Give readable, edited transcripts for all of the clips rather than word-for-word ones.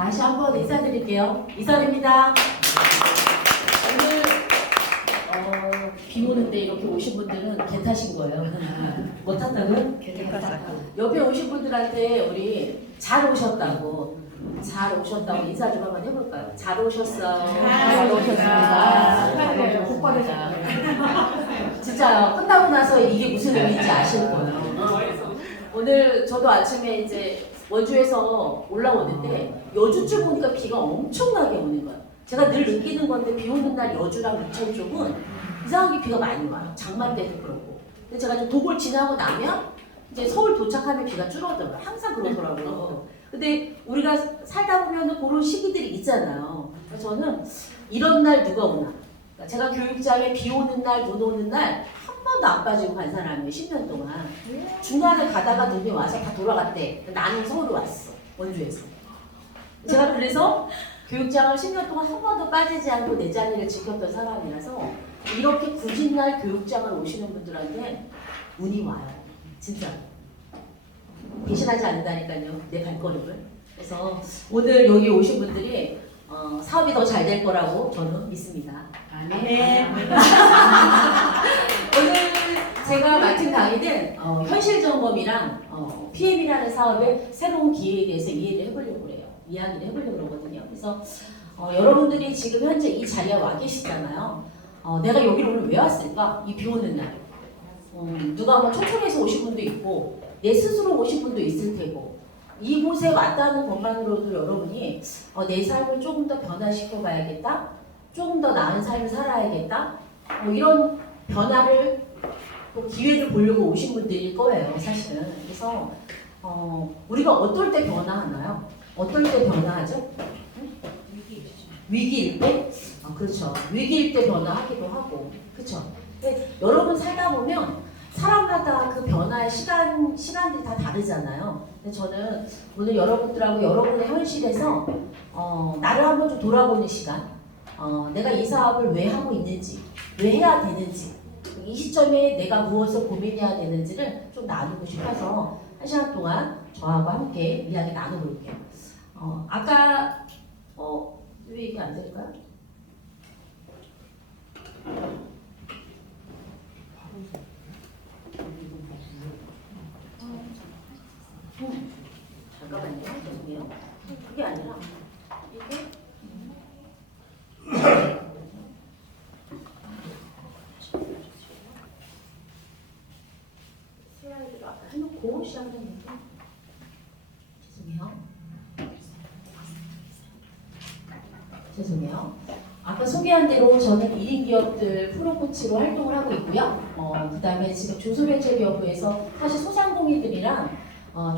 다시 한번 인사드릴게요. 이설입니다. 오늘 비 오는데 이렇게 오신 분들은 개 타신 거예요. 못 탔다고요? 개 탔다고. 옆에 오신 분들한테 우리 잘 오셨다고 인사 좀 한번 해볼까요? 잘 오셨어요. 잘 오셨습니다. 잘 오셨습니다. 진짜요. 끝나고 나서 이게 무슨 의미인지 아실 거예요. 오늘 저도 아침에 이제 원주에서 올라오는데 여주쪽 보니까 비가 엄청나게 오는 거예요. 제가 늘 느끼는 건데 비 오는 날 여주랑 부천 쪽은 이상하게 비가 많이 와요. 장마 때도 그렇고. 근데 제가 좀 도골 지나고 나면 이제 서울 도착하면 비가 줄어들어요. 항상 그러더라고요. 근데 우리가 살다 보면 그런 시기들이 있잖아요. 그래서 저는 이런 날 누가 오나. 그러니까 제가 교육장에 비 오는 날, 눈 오는 날 한 번도 안 빠지고 간 사람이에요. 10년 동안. 중간에 가다가 눈이 와서 다 돌아갔대. 나는 서울로 왔어. 원주에서. 제가 그래서 교육장을 10년 동안 한 번도 빠지지 않고 내 자리를 지켰던 사람이라서 이렇게 굳은 날 교육장을 오시는 분들한테 운이 와요. 진짜. 배신하지 않는다니까요. 내 발걸음을. 그래서 오늘 여기 오신 분들이 사업이 더 잘 될 거라고 저는 믿습니다. 네. 오늘 제가 맡은 강의는 현실점검이랑 PM이라는 사업의 새로운 기회에 대해서 이야기를 해보려고 그러거든요. 그래서 여러분들이 지금 현재 이 자리에 와 계시잖아요. 내가 여기를 오늘 왜 왔을까? 이 비 오는 날. 누가 뭐 촘촘해서 오신 분도 있고 내 스스로 오신 분도 있을 테고 이곳에 왔다는 것만으로도 여러분이 내 삶을 조금 더 변화시켜 봐야겠다. 조금 더 나은 삶을 살아야겠다. 이런 변화를 또 기회를 보려고 오신 분들일 거예요, 사실은. 그래서 우리가 어떨 때 변화하나요? 어떨 때 변화하죠? 위기일 때? 그렇죠. 위기일 때 변화하기도 하고, 그렇죠. 근데 여러분 살다 보면 사람마다 그 변화의 시간들이 다 다르잖아요. 근데 저는 오늘 여러분들하고 여러분의 현실에서 나를 한번 좀 돌아보는 시간, 내가 이 사업을 왜 하고 있는지, 왜 해야 되는지, 이 시점에 내가 무엇을 고민해야 되는지를 좀 나누고 싶어서 한 시간 동안 저하고 함께 이야기 나눠볼게요. 아까 왜 이게 안 될까요? 잠깐만요. 죄송해요. 그게 아니라 이게 슬라이드를 아까 해놓고 시작을 했는데 죄송해요. 아까 소개한 대로 저는 1인 기업들 프로코치로 활동을 하고 있고요. 그 다음에 지금 중소벤처기업부에서 사실 소상공인들이랑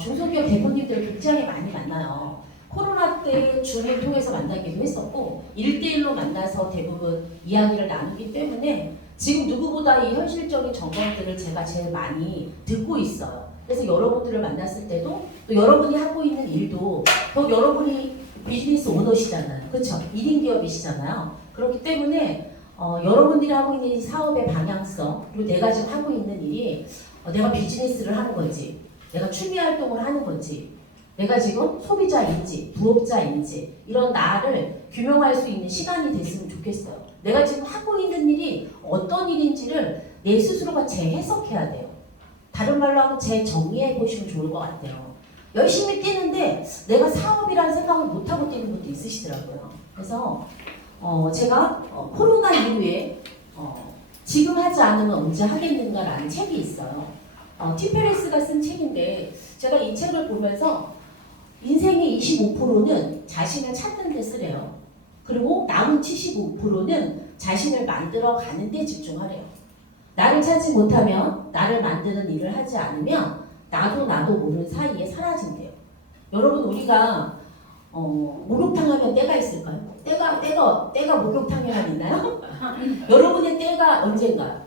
중소기업 대표님들 굉장히 많이 만나요. 코로나 때 줌을 통해서 만나기도 했었고 1대1로 만나서 대부분 이야기를 나누기 때문에 지금 누구보다 이 현실적인 점검들을 제가 제일 많이 듣고 있어요. 그래서 여러분들을 만났을 때도 또 여러분이 하고 있는 일도 또 여러분이 비즈니스 오너시잖아요. 그렇죠? 1인 기업이시잖아요. 그렇기 때문에 여러분들이 하고 있는 이 사업의 방향성 그리고 내가 지금 하고 있는 일이 내가 비즈니스를 하는 건지 내가 취미 활동을 하는 건지 내가 지금 소비자인지 부업자인지 이런 나를 규명할 수 있는 시간이 됐으면 좋겠어요. 내가 지금 하고 있는 일이 어떤 일인지를 내 스스로가 재해석해야 돼요. 다른 말로 하면 재정리해 보시면 좋을 것 같아요. 열심히 뛰는데 내가 사업이라는 생각을 못하고 뛰는 분도 있으시더라고요. 그래서 제가 코로나 이후에 지금 하지 않으면 언제 하겠는가라는 책이 있어요. 티페레스가 쓴 책인데 제가 이 책을 보면서 인생의 25%는 자신을 찾는 데 쓰래요. 그리고 남은 75%는 자신을 만들어 가는 데 집중하래요. 나를 찾지 못하면 나를 만드는 일을 하지 않으면 나도 모르는 사이에 사라진대요. 여러분 우리가 목욕탕 하면 때가 있을까요? 때가 목욕탕에만 있나요? 여러분의 때가 언젠가요?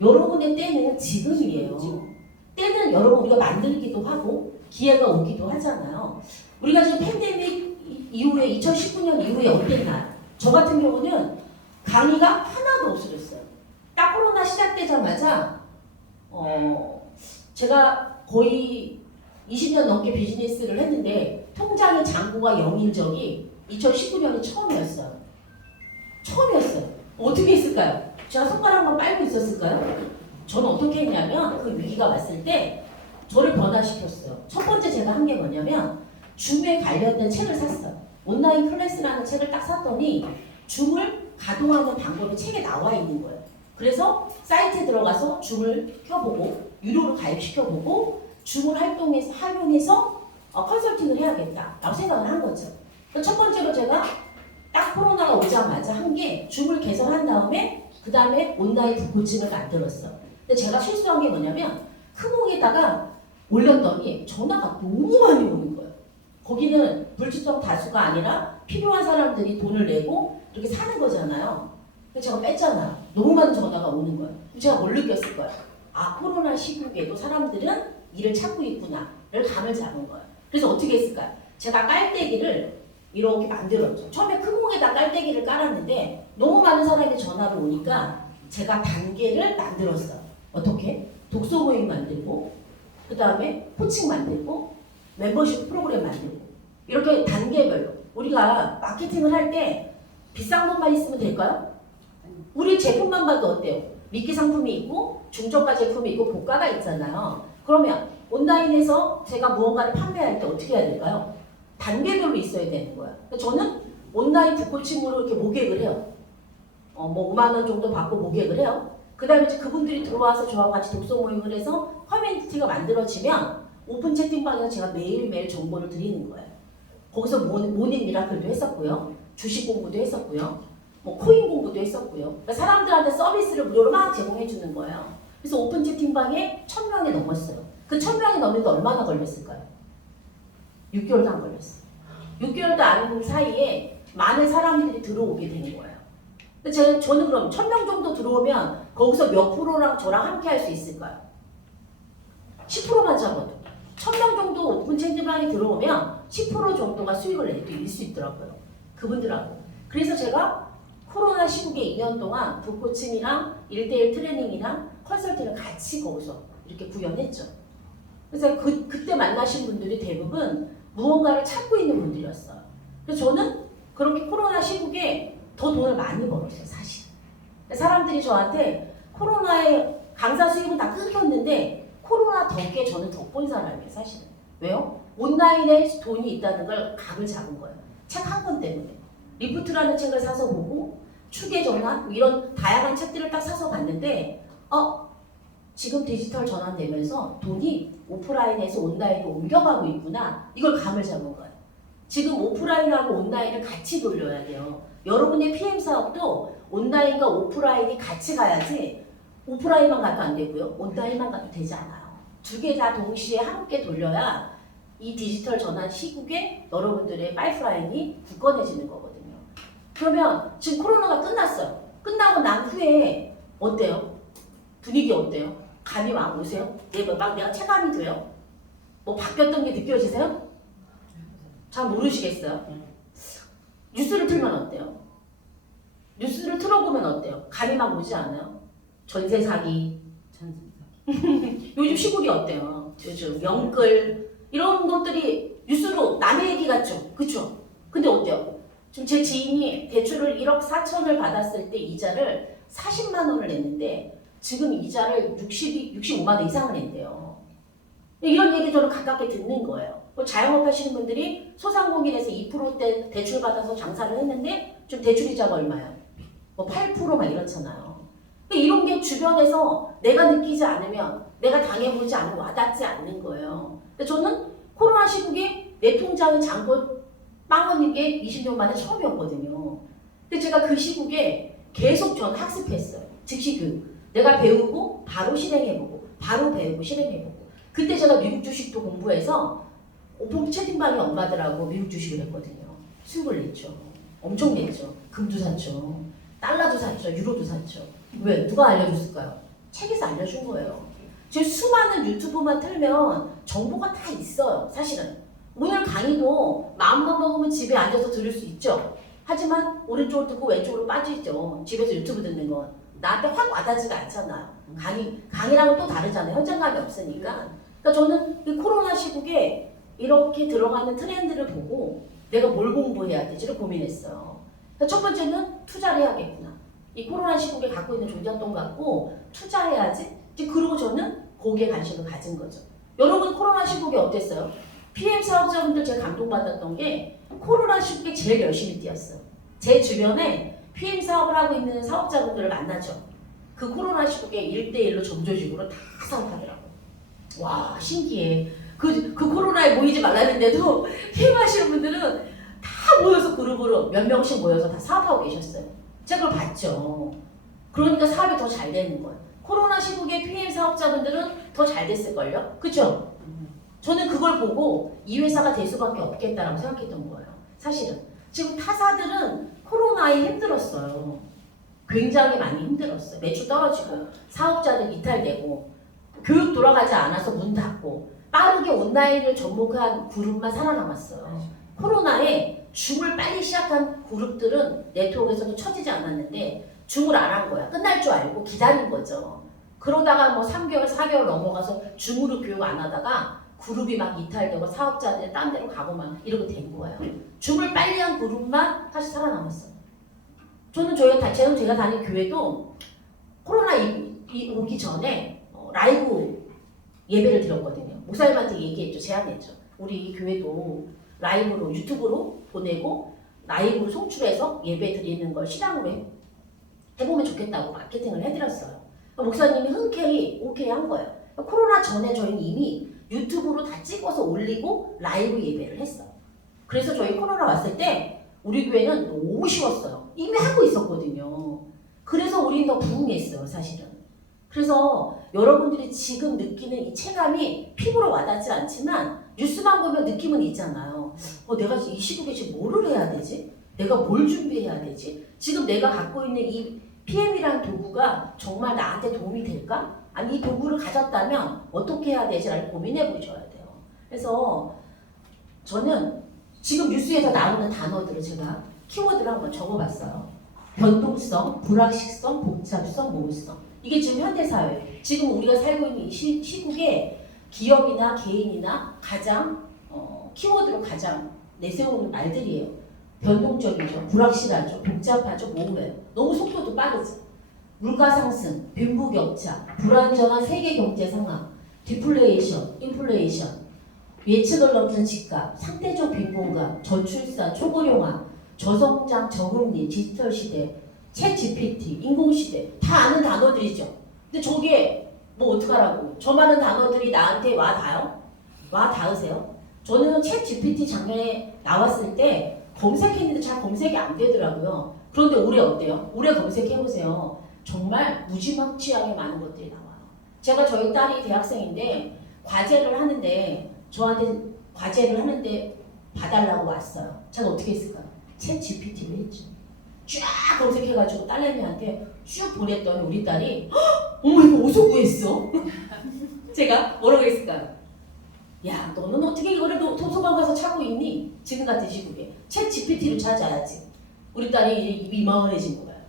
여러분의 때는 지금이에요. 때는 여러분 우리가 만들기도 하고 기회가 오기도 하잖아요. 우리가 지금 팬데믹 이후에 2019년 이후에 어땠나요? 저 같은 경우는 강의가 하나도 없어졌어요. 딱 코로나 시작되자마자 제가 거의 20년 넘게 비즈니스를 했는데 통장의 잔고가 0인 적이 2019년이 처음이었어요. 처음이었어요. 어떻게 했을까요? 제가 손가락만 빨고 있었을까요? 저는 어떻게 했냐면 그 위기가 왔을 때 저를 변화시켰어요. 첫 번째 제가 한 게 뭐냐면 줌에 관련된 책을 샀어요. 온라인 클래스라는 책을 딱 샀더니 줌을 가동하는 방법이 책에 나와 있는 거예요. 그래서 사이트에 들어가서 줌을 켜보고 유료로 가입시켜보고 줌을 활용해서 컨설팅을 해야겠다라고 생각을 한 거죠. 첫 번째로 제가 딱 코로나가 오자마자 한 게 줌을 개설한 다음에 그 다음에 온라인 북코칭을 만들었어. 근데 제가 실수한 게 뭐냐면 크몽에다가 올렸더니 전화가 너무 많이 오는 거예요. 거기는 불특정 다수가 아니라 필요한 사람들이 돈을 내고 이렇게 사는 거잖아요. 그래서 제가 뺐잖아요. 너무 많은 전화가 오는 거예요. 제가 뭘 느꼈을 거예요? 아, 코로나 시국에도 사람들은 일을 찾고 있구나를 감을 잡은 거예요. 그래서 어떻게 했을까요? 제가 깔때기를 이렇게 만들었죠. 처음에 크몽에다 깔때기를 깔았는데 너무 많은 사람이 전화를 오니까 제가 단계를 만들었어요. 어떻게? 독서 모임 만들고 그 다음에 코칭 만들고 멤버십 프로그램 만들고 이렇게 단계별로 우리가 마케팅을 할 때 비싼 것만 있으면 될까요? 우리 제품만 봐도 어때요? 미끼 상품이 있고 중저가 제품이 있고 고가가 있잖아요. 그러면 온라인에서 제가 무언가를 판매할 때 어떻게 해야 될까요? 단계별로 있어야 되는 거야. 저는 온라인 북코칭으로 이렇게 모객을 해요. 뭐 5만 원 정도 받고 모객을 해요. 그 다음에 그분들이 들어와서 저와 같이 독서 모임을 해서 커뮤니티가 만들어지면 오픈 채팅방에서 제가 매일매일 정보를 드리는 거예요. 거기서 모닝 미라클도 했었고요. 주식 공부도 했었고요. 뭐 코인 공부도 했었고요. 그러니까 사람들한테 서비스를 무료로 막 제공해 주는 거예요. 그래서 오픈 채팅방에 1000명이 넘었어요. 그 1000명이 넘는데 얼마나 걸렸을까요? 6개월도 안 걸렸어요. 6개월도 안 사이에 많은 사람들이 들어오게 된 거예요. 근데 저는 그럼 1000명 정도 들어오면 거기서 몇 프로랑 저랑 함께 할 수 있을까요? 10%만 잡아도 1000명 정도 오픈 채팅방에 들어오면 10% 정도가 수익을 낼 수 있더라고요. 그분들하고. 그래서 제가 코로나 시국에 2년 동안 북코칭이랑 1대1 트레이닝이랑 컨설팅을 같이 거기서 이렇게 구현했죠. 그래서 그때 만나신 분들이 대부분 무언가를 찾고 있는 분들이었어요. 그래서 저는 그렇게 코로나 시국에 더 돈을 많이 벌었어요, 사실. 사람들이 저한테 코로나에 강사 수입은 다 끊겼는데 코로나 덕에 저는 덕본 사람이에요, 사실은. 왜요? 온라인에 돈이 있다는 걸 감을 잡은 거예요. 책 한 권 때문에. 리프트라는 책을 사서 보고 추계 전환 이런 다양한 책들을 딱 사서 봤는데 지금 디지털 전환되면서 돈이 오프라인에서 온라인으로 옮겨가고 있구나. 이걸 감을 잡은 거예요. 지금 오프라인하고 온라인을 같이 돌려야 돼요. 여러분의 PM 사업도 온라인과 오프라인이 같이 가야지 오프라인만 가도 안 되고요. 온라인만 가도 되지 않아요. 두 개 다 동시에 함께 돌려야 이 디지털 전환 시국에 여러분들의 파이프라인이 굳건해지는 거거든요. 그러면 지금 코로나가 끝났어요. 끝나고 난 후에 어때요? 분위기 어때요? 감이 막 오세요? 막 내가 체감이 돼요? 뭐 바뀌었던 게 느껴지세요? 잘 모르시겠어요? 뉴스를 틀면 어때요? 뉴스를 틀어보면 어때요? 감이 막 오지 않아요? 전세 사기. 요즘 시국이 어때요? 요즘 영끌 이런 것들이 뉴스로 남의 얘기 같죠? 그쵸? 근데 어때요? 지금 제 지인이 대출을 1억 4천을 받았을 때 이자를 40만 원을 냈는데 지금 이자를 65만 원 이상을 낸대요. 이런 얘기 저는 가깝게 듣는 거예요. 자영업 하시는 분들이 소상공인에서 2%대 대출 받아서 장사를 했는데 좀 대출이자가 얼마예요? 뭐 8%막 이렇잖아요. 이런 게 주변에서 내가 느끼지 않으면 내가 당해보지 않으면 와닿지 않는 거예요. 근데 저는 코로나 시국에 내 통장에 잔고 빵 얻는 게 20년 만에 처음이었거든요. 근데 제가 그 시국에 계속 저는 학습했어요. 즉시 내가 배우고 바로 실행해보고 바로 배우고 실행해보고 그때 제가 미국 주식도 공부해서 오픈 채팅방에 엄마들하고 미국 주식을 했거든요. 수익을 냈죠. 엄청 냈죠. 금도 샀죠. 달러도 샀죠. 유로도 샀죠. 왜? 누가 알려줬을까요? 책에서 알려준 거예요. 지금 수많은 유튜브만 틀면 정보가 다 있어요. 사실은. 오늘 강의도 마음만 먹으면 집에 앉아서 들을 수 있죠. 하지만 오른쪽으로 듣고 왼쪽으로 빠지죠. 집에서 유튜브 듣는 건. 나한테 확 와닿지가 않잖아요. 강의랑은 또 다르잖아요. 현장감이 없으니까. 그러니까 저는 이 코로나 시국에 이렇게 들어가는 트렌드를 보고 내가 뭘 공부해야 되지를 고민했어요. 첫 번째는 투자를 해야겠구나. 이 코로나 시국에 갖고 있는 종잣돈 갖고 투자해야지. 이제 그러고 저는 거기에 관심을 가진 거죠. 여러분 코로나 시국에 어땠어요? PM 사업자분들 제가 감동받았던 게 코로나 시국에 제일 열심히 뛰었어요. 제 주변에 PM 사업을 하고 있는 사업자분들을 만나죠. 그 코로나 시국에 1대1로 점조직으로 다 사업하더라고요. 와 신기해. 그 코로나에 모이지 말라는데도 PM 하시는 분들은 다 모여서 그룹으로 몇 명씩 모여서 다 사업하고 계셨어요. 제가 그걸 봤죠. 그러니까 사업이 더 잘 되는 거예요. 코로나 시국에 PM 사업자분들은 더 잘 됐을걸요? 그쵸? 저는 그걸 보고 이 회사가 될 수밖에 없겠다라고 생각했던 거예요. 사실은. 지금 타사들은 코로나에 힘들었어요. 굉장히 많이 힘들었어요. 매출 떨어지고 사업자들 이탈되고 교육 돌아가지 않아서 문 닫고 빠르게 온라인을 접목한 그룹만 살아남았어요. 코로나에 줌을 빨리 시작한 그룹들은 네트워크에서도 쳐지지 않았는데 줌을 안 한 거야. 끝날 줄 알고 기다린 거죠. 그러다가 뭐 3개월, 4개월 넘어가서 줌으로 교육 안 하다가 그룹이 막 이탈되고 사업자들이 딴 데로 가고 막 이렇게 된 거예요. 줌을 빨리 한 그룹만 다시 살아남았어요. 저는 제가 다닌 교회도 코로나 오기 전에 라이브 예배를 드렸거든요. 목사님한테 얘기했죠. 제안했죠. 우리 교회도 라이브로 유튜브로 보내고 라이브로 송출해서 예배 드리는 걸 시장으로 해보면 좋겠다고 마케팅을 해드렸어요. 목사님이 흔쾌히 오케이 한 거예요. 코로나 전에 저희는 이미 유튜브로 다 찍어서 올리고 라이브 예배를 했어요. 그래서 저희 코로나 왔을 때 우리 교회는 너무 쉬웠어요. 이미 하고 있었거든요. 그래서 우리는 더 부응했어요, 사실은. 그래서 여러분들이 지금 느끼는 이 체감이 피부로 와닿지 않지만 뉴스만 보면 느낌은 있잖아요. 내가 이 시국에 지금 뭐를 해야 되지? 내가 뭘 준비해야 되지? 지금 내가 갖고 있는 이 PM이라는 도구가 정말 나한테 도움이 될까? 아니 이 도구를 가졌다면 어떻게 해야 되지라는 고민해 보셔야 돼요. 그래서 저는 지금 뉴스에서 나오는 단어들을 제가 키워드를 한번 적어봤어요. 변동성, 불확실성, 복잡성, 모호성. 이게 지금 현대사회, 지금 우리가 살고 있는 이 시국에 기업이나 개인이나 가장 키워드로 가장 내세우는 말들이에요. 변동적이죠, 불확실하죠, 복잡하죠, 모호해요. 너무 속도도 빠르죠. 물가 상승, 빈부격차, 불안정한 세계 경제 상황, 디플레이션, 인플레이션, 예측을 넘는 집값, 상대적 빈곤감, 저출산, 초고령화, 저성장, 저금리, 디지털 시대, 챗 GPT, 인공시대 다 아는 단어들이죠. 근데 저게 뭐 어떡하라고. 저 많은 단어들이 나한테 와 닿아요? 와 닿으세요? 저는 챗 GPT 작년에 나왔을 때 검색했는데 잘 검색이 안 되더라고요. 그런데 올해 어때요? 올해 검색해보세요. 정말 무지막지하게 많은 것들이 나와요. 제가 저희 딸이 대학생인데 과제를 하는데 저한테 과제를 하는데 봐달라고 왔어요. 제가 어떻게 했을까요? 챗 GPT로 했죠. 쫙 검색해가지고 딸내미한테 쭉 보냈더니 우리 딸이 어머 이거 어디서 구했어? 제가 뭐라고 했을까요? 야 너는 어떻게 이거를 도서관 가서 찾고 있니? 지금 같은 시국에 챗 GPT로 찾아야지. 우리 딸이 입이 이만해진 거예요.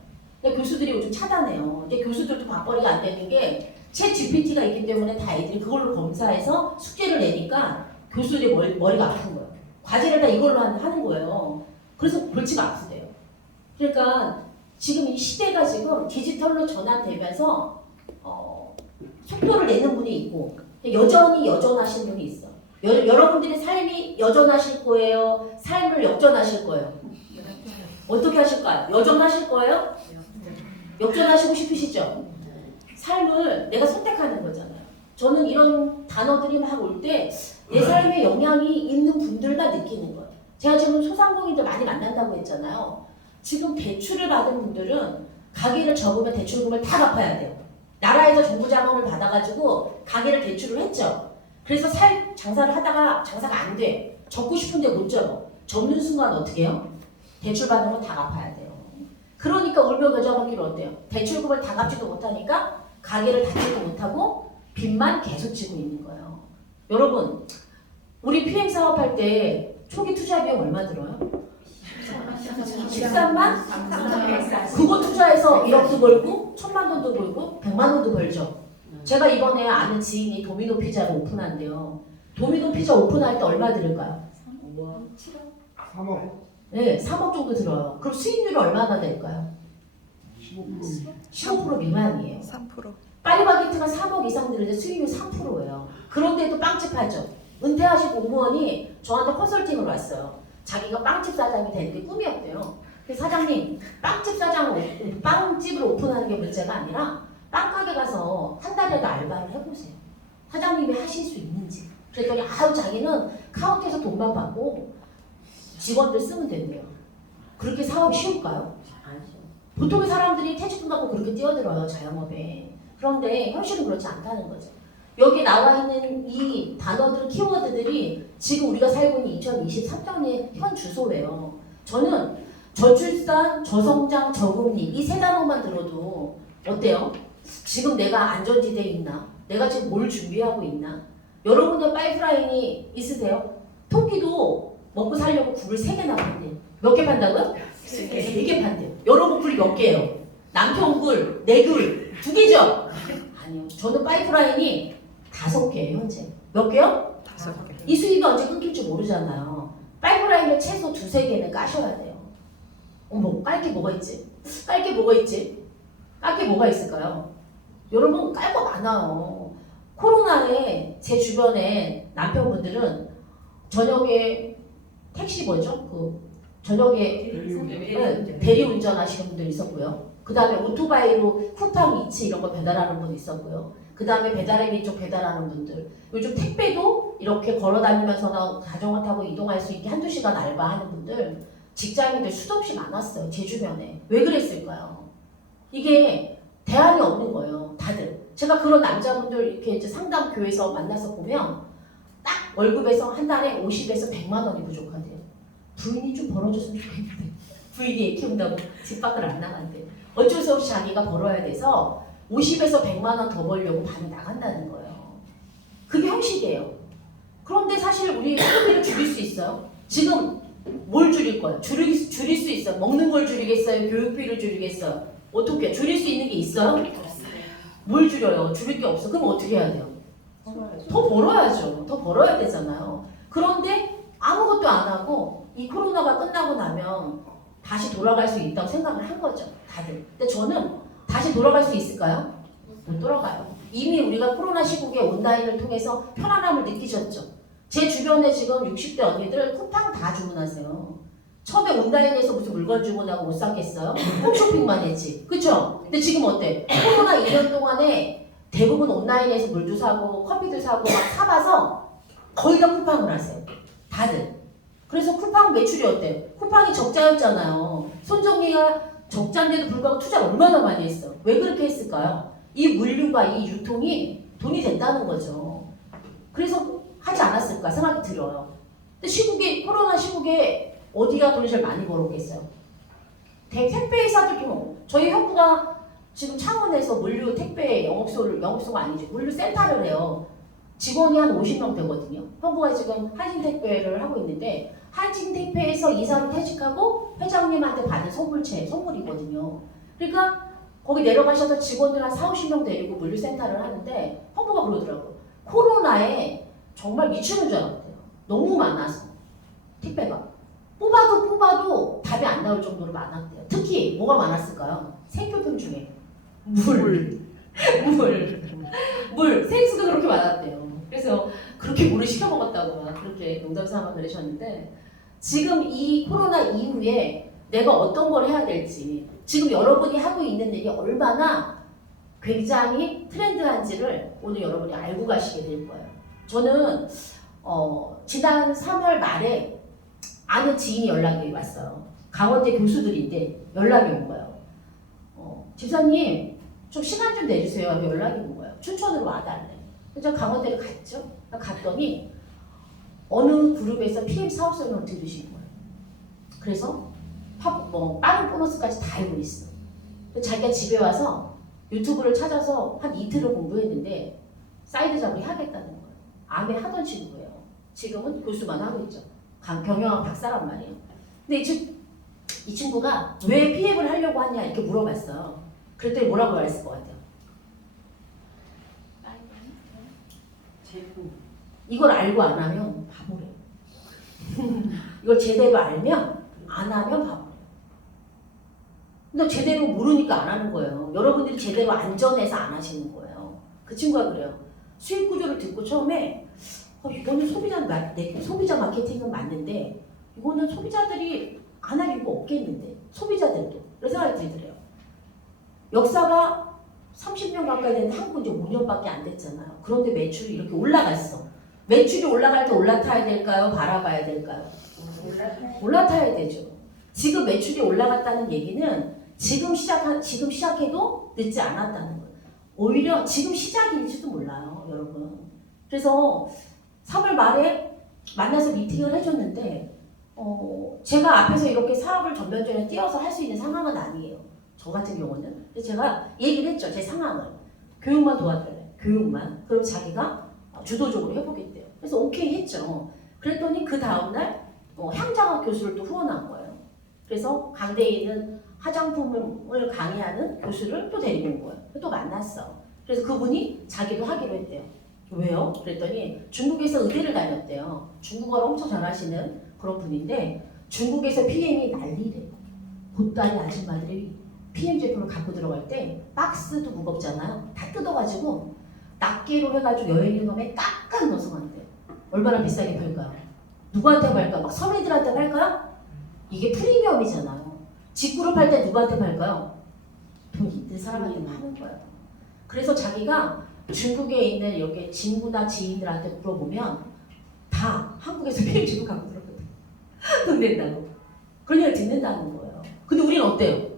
근데 교수들이 요즘 차단해요. 근데 교수들도 밥벌이가 안 되는 게 챗 GPT가 있기 때문에 다 애들이 그걸로 검사해서 숙제를 내니까 교수들이 머리가 아픈 거예요. 과제를 다 이걸로 하는 거예요. 그래서 골치가 아프대요. 그러니까 지금 이 시대가 지금 디지털로 전환되면서 속도를 내는 분이 있고 여전히 여전하신 분이 있어. 여러분들의 삶이 여전하실 거예요? 삶을 역전하실 거예요? 어떻게 하실까요? 여전하실 거예요? 역전하시고 싶으시죠? 삶을 내가 선택하는 거잖아요. 저는 이런 단어들이 막 올 때 내 삶에 영향이 있는 분들만 느끼는 거예요. 제가 지금 소상공인들 많이 만난다고 했잖아요. 지금 대출을 받은 분들은 가게를 접으면 대출금을 다 갚아야 돼요. 나라에서 정부 자금을 받아가지고 가게를 대출을 했죠. 그래서 장사를 하다가 장사가 안 돼. 접고 싶은데 못 접어. 접는 순간 어떻게 해요? 대출 받은 거 다 갚아야 돼요. 그러니까 울며 겨자 먹기로 어때요? 대출금을 다 갚지도 못하니까 가게를 닫지도 못하고 빚만 계속 지고 있는 거예요. 여러분, 우리 PM 사업할 때 초기 투자 비용 얼마 들어요? 13만? 그거 투자해서 1억도 벌고 1,000만 원도 벌고 100만 원도 벌죠. 제가 이번에 아는 지인이 도미노 피자를 오픈한대요. 도미노 피자 오픈할 때 얼마 들을까요? 3억. 네, 3억 정도 들어요. 그럼 수익률이 얼마나 될까요? 15%. 15% 미만이에요. 3%. 파리바게트가 3억 이상 드는데 수익률 3%예요. 그런데도 빵집 하죠. 은퇴하신 공무원이 저한테 컨설팅을 왔어요. 자기가 빵집 사장이 되는 게 꿈이었대요. 근데 사장님, 빵집을 오픈하는 게 문제가 아니라 빵가게 가서 한 달에도 알바를 해보세요. 사장님이 하실 수 있는지. 그랬더니 아유 자기는 카운터에서 돈만 받고 직원들 쓰면 된대요. 그렇게 사업이 쉬울까요? 보통의 사람들이 퇴직금 갖고 그렇게 뛰어들어요, 자영업에. 그런데 현실은 그렇지 않다는 거죠. 여기 나와 있는 이 단어들, 키워드들이 지금 우리가 살고 있는 2023년의 현 주소예요. 저는 저출산, 저성장, 저금리 이 세 단어만 들어도 어때요? 지금 내가 안전지대에 있나? 내가 지금 뭘 준비하고 있나? 여러분들 파이프라인이 있으세요? 토끼도 먹고 살려고 굴을 3개나 판대요. 몇 개 판다고요? 3개 판대요. 여러분 굴이 몇 개예요? 남편 굴, 내 굴, 2개죠? 아니요. 저는 파이프라인이 5개예요, 현재. 몇 개요? 5개. 이 수입이 언제 끊길지 모르잖아요. 파이프라인을 최소 2-3개는 까셔야 돼요. 어머, 깔 게 뭐가 있지? 깔 게 뭐가 있지? 깔 게 뭐가 있을까요? 여러분, 깔 거 많아요. 코로나에 제 주변에 남편분들은 저녁에 택시 뭐죠? 저녁에 대리운전 하시는 분들 있었고요. 그 다음에 오토바이로 쿠팡 이츠 이런 거 배달하는 분 있었고요. 그 다음에 배달앱 쪽 배달하는 분들. 요즘 택배도 이렇게 걸어 다니면서나 자전거 타고 이동할 수 있게 1-2시간 알바하는 분들, 직장인들 수도 없이 많았어요. 제 주변에. 왜 그랬을까요? 이게 대안이 없는 거예요. 다들. 제가 그런 남자분들 이렇게 이제 상담 교회에서 만나서 보면 딱 월급에서 한 달에 50에서 100만 원이 부족하대요. 부인이 좀 벌어줬으면 좋겠는데 부인이 애 키운다고 집 밖을 안 나간대. 어쩔 수 없이 자기가 벌어야 돼서 50에서 100만 원 더 벌려고 밤에 나간다는 거예요. 그게 형식이에요. 그런데 사실 우리 소비를 줄일 수 있어요? 지금 뭘 줄일 거예요? 줄일 수 있어요. 먹는 걸 줄이겠어요? 교육비를 줄이겠어요? 어떻게 줄일 수 있는 게 있어요? 뭘 줄여요? 줄일 게 없어. 그럼 어떻게 해야 돼요? 더 벌어야죠. 더 벌어야 되잖아요. 그런데 아무것도 안 하고 이 코로나가 끝나고 나면 다시 돌아갈 수 있다고 생각을 한 거죠. 다들. 근데 저는 다시 돌아갈 수 있을까요? 못 돌아가요. 이미 우리가 코로나 시국에 온라인을 통해서 편안함을 느끼셨죠. 제 주변에 지금 60대 언니들 쿠팡 다 주문하세요. 처음에 온라인에서 무슨 물건 주문하고 못 샀겠어요? 홈쇼핑만 했지. 그쵸? 근데 지금 어때? 코로나 2년 동안에 대부분 온라인에서 물도 사고 커피도 사고 막 사봐서 거의 다 쿠팡을 하세요. 다들. 그래서 쿠팡 매출이 어때? 쿠팡이 적자였잖아요. 손정리가 적자인데도 불구하고 투자를 얼마나 많이 했어. 왜 그렇게 했을까요? 이 물류가 이 유통이 돈이 된다는 거죠. 그래서 하지 않았을까 생각이 들어요. 근데 코로나 시국에 어디가 돈이 제일 많이 벌었겠어요? 택배 회사들 저희 형부가 지금 창원에서 물류 택배 영업소가 아니죠. 물류 센터를 해요. 직원이 한 50명 되거든요. 형부가 지금 한신택배를 하고 있는데 한신택배에서 이사로 퇴직하고 회장님한테 받은 선물이거든요. 그러니까 거기 내려가셔서 직원들 한 40-50명 데리고 물류센터를 하는데 형부가 그러더라고요. 코로나에 정말 미치는 줄 알았대요. 너무 많아서 택배가. 뽑아도 답이 안 나올 정도로 많았대요. 특히 뭐가 많았을까요? 생필품 중에 물, 생수도 그렇게 많았대요. 그래서 그렇게 물을 시켜 먹었다고 막 그렇게 농담 삼아 그러셨는데 지금 이 코로나 이후에 내가 어떤 걸 해야 될지 지금 여러분이 하고 있는 일이 얼마나 굉장히 트렌드한지를 오늘 여러분이 알고 가시게 될 거예요. 저는 지난 3월 말에 아는 지인이 연락이 왔어요. 강원대 교수들인데 연락이 온 거예요. 집사님 좀 시간 좀 내주세요 하고 연락이 온 거예요. 춘천으로 와달래. 그래서 강원대를 갔죠. 갔더니 어느 그룹에서 PM 사업설명을 들으신 거예요. 그래서 빠른 보너스까지 다 알고 있어. 자기가 집에 와서 유튜브를 찾아서 한 이틀을 공부했는데 사이드 잡을 하겠다는 거예요. 암에 하던 친구예요. 지금은 교수만 하고 있죠. 경영학 박사란 말이에요. 근데 이 친구가 왜 PF를 하려고 하냐 이렇게 물어봤어요. 그랬더니 뭐라고 말했을 것 같아요? 이걸 알고 안 하면 바보래. 이걸 제대로 알면 안 하면 바보래. 근데 제대로 모르니까 안 하는 거예요. 여러분들이 제대로 안전해서 안 하시는 거예요. 그 친구가 그래요. 수익 구조를 듣고 처음에 이거는 소비자 마케팅은 맞는데 이거는 소비자들이 안 할 이유가 없겠는데 소비자들도 그런 생각이 들더래요. 역사가 30년 가까이 됐는데 한국은 이제 5년밖에 안 됐잖아요. 그런데 매출이 이렇게 올라갔어. 매출이 올라갈 때 올라타야 될까요? 바라봐야 될까요? 올라타야 되죠. 지금 매출이 올라갔다는 얘기는 지금 시작해도 늦지 않았다는 거예요. 오히려 지금 시작일지도 몰라요, 여러분. 그래서 3월 말에 만나서 미팅을 해줬는데 제가 앞에서 이렇게 사업을 전면전에 뛰어서 할 수 있는 상황은 아니에요. 저 같은 경우는. 그래서 제가 얘기를 했죠. 제 상황을. 교육만 도와달래. 교육만. 그럼 자기가 주도적으로 해보겠대요. 그래서 오케이 했죠. 그랬더니 그 다음날 향장학 교수를 또 후원한 거예요. 그래서 강대에 있는 화장품을 강의하는 교수를 또 데리고 온 거예요. 또 만났어. 그래서 그분이 자기도 하기로 했대요. 왜요? 그랬더니 중국에서 의대를 다녔대요. 중국어를 엄청 잘하시는 그런 분인데 중국에서 PM이 난리래요. 보따리 아줌마들이 PM 제품을 갖고 들어갈 때 박스도 무겁잖아요. 다 뜯어가지고 낱개로 해가지고 여행용함에 깍깍 넣어서 간대요. 얼마나 비싸게 팔까요? 누구한테 팔까요? 막 서민들한테 팔까요? 이게 프리미엄이잖아요. 직구를 팔 때 누구한테 팔까요? 돈 있는 사람한테 파는 거예요. 그래서 자기가 중국에 있는 이렇게 친구나 지인들한테 물어보면 다 한국에서 PM 제품 갖고 들어거든. 돈 낸다고. 그런 얘기를 듣는다는 거예요. 근데 우리는 어때요?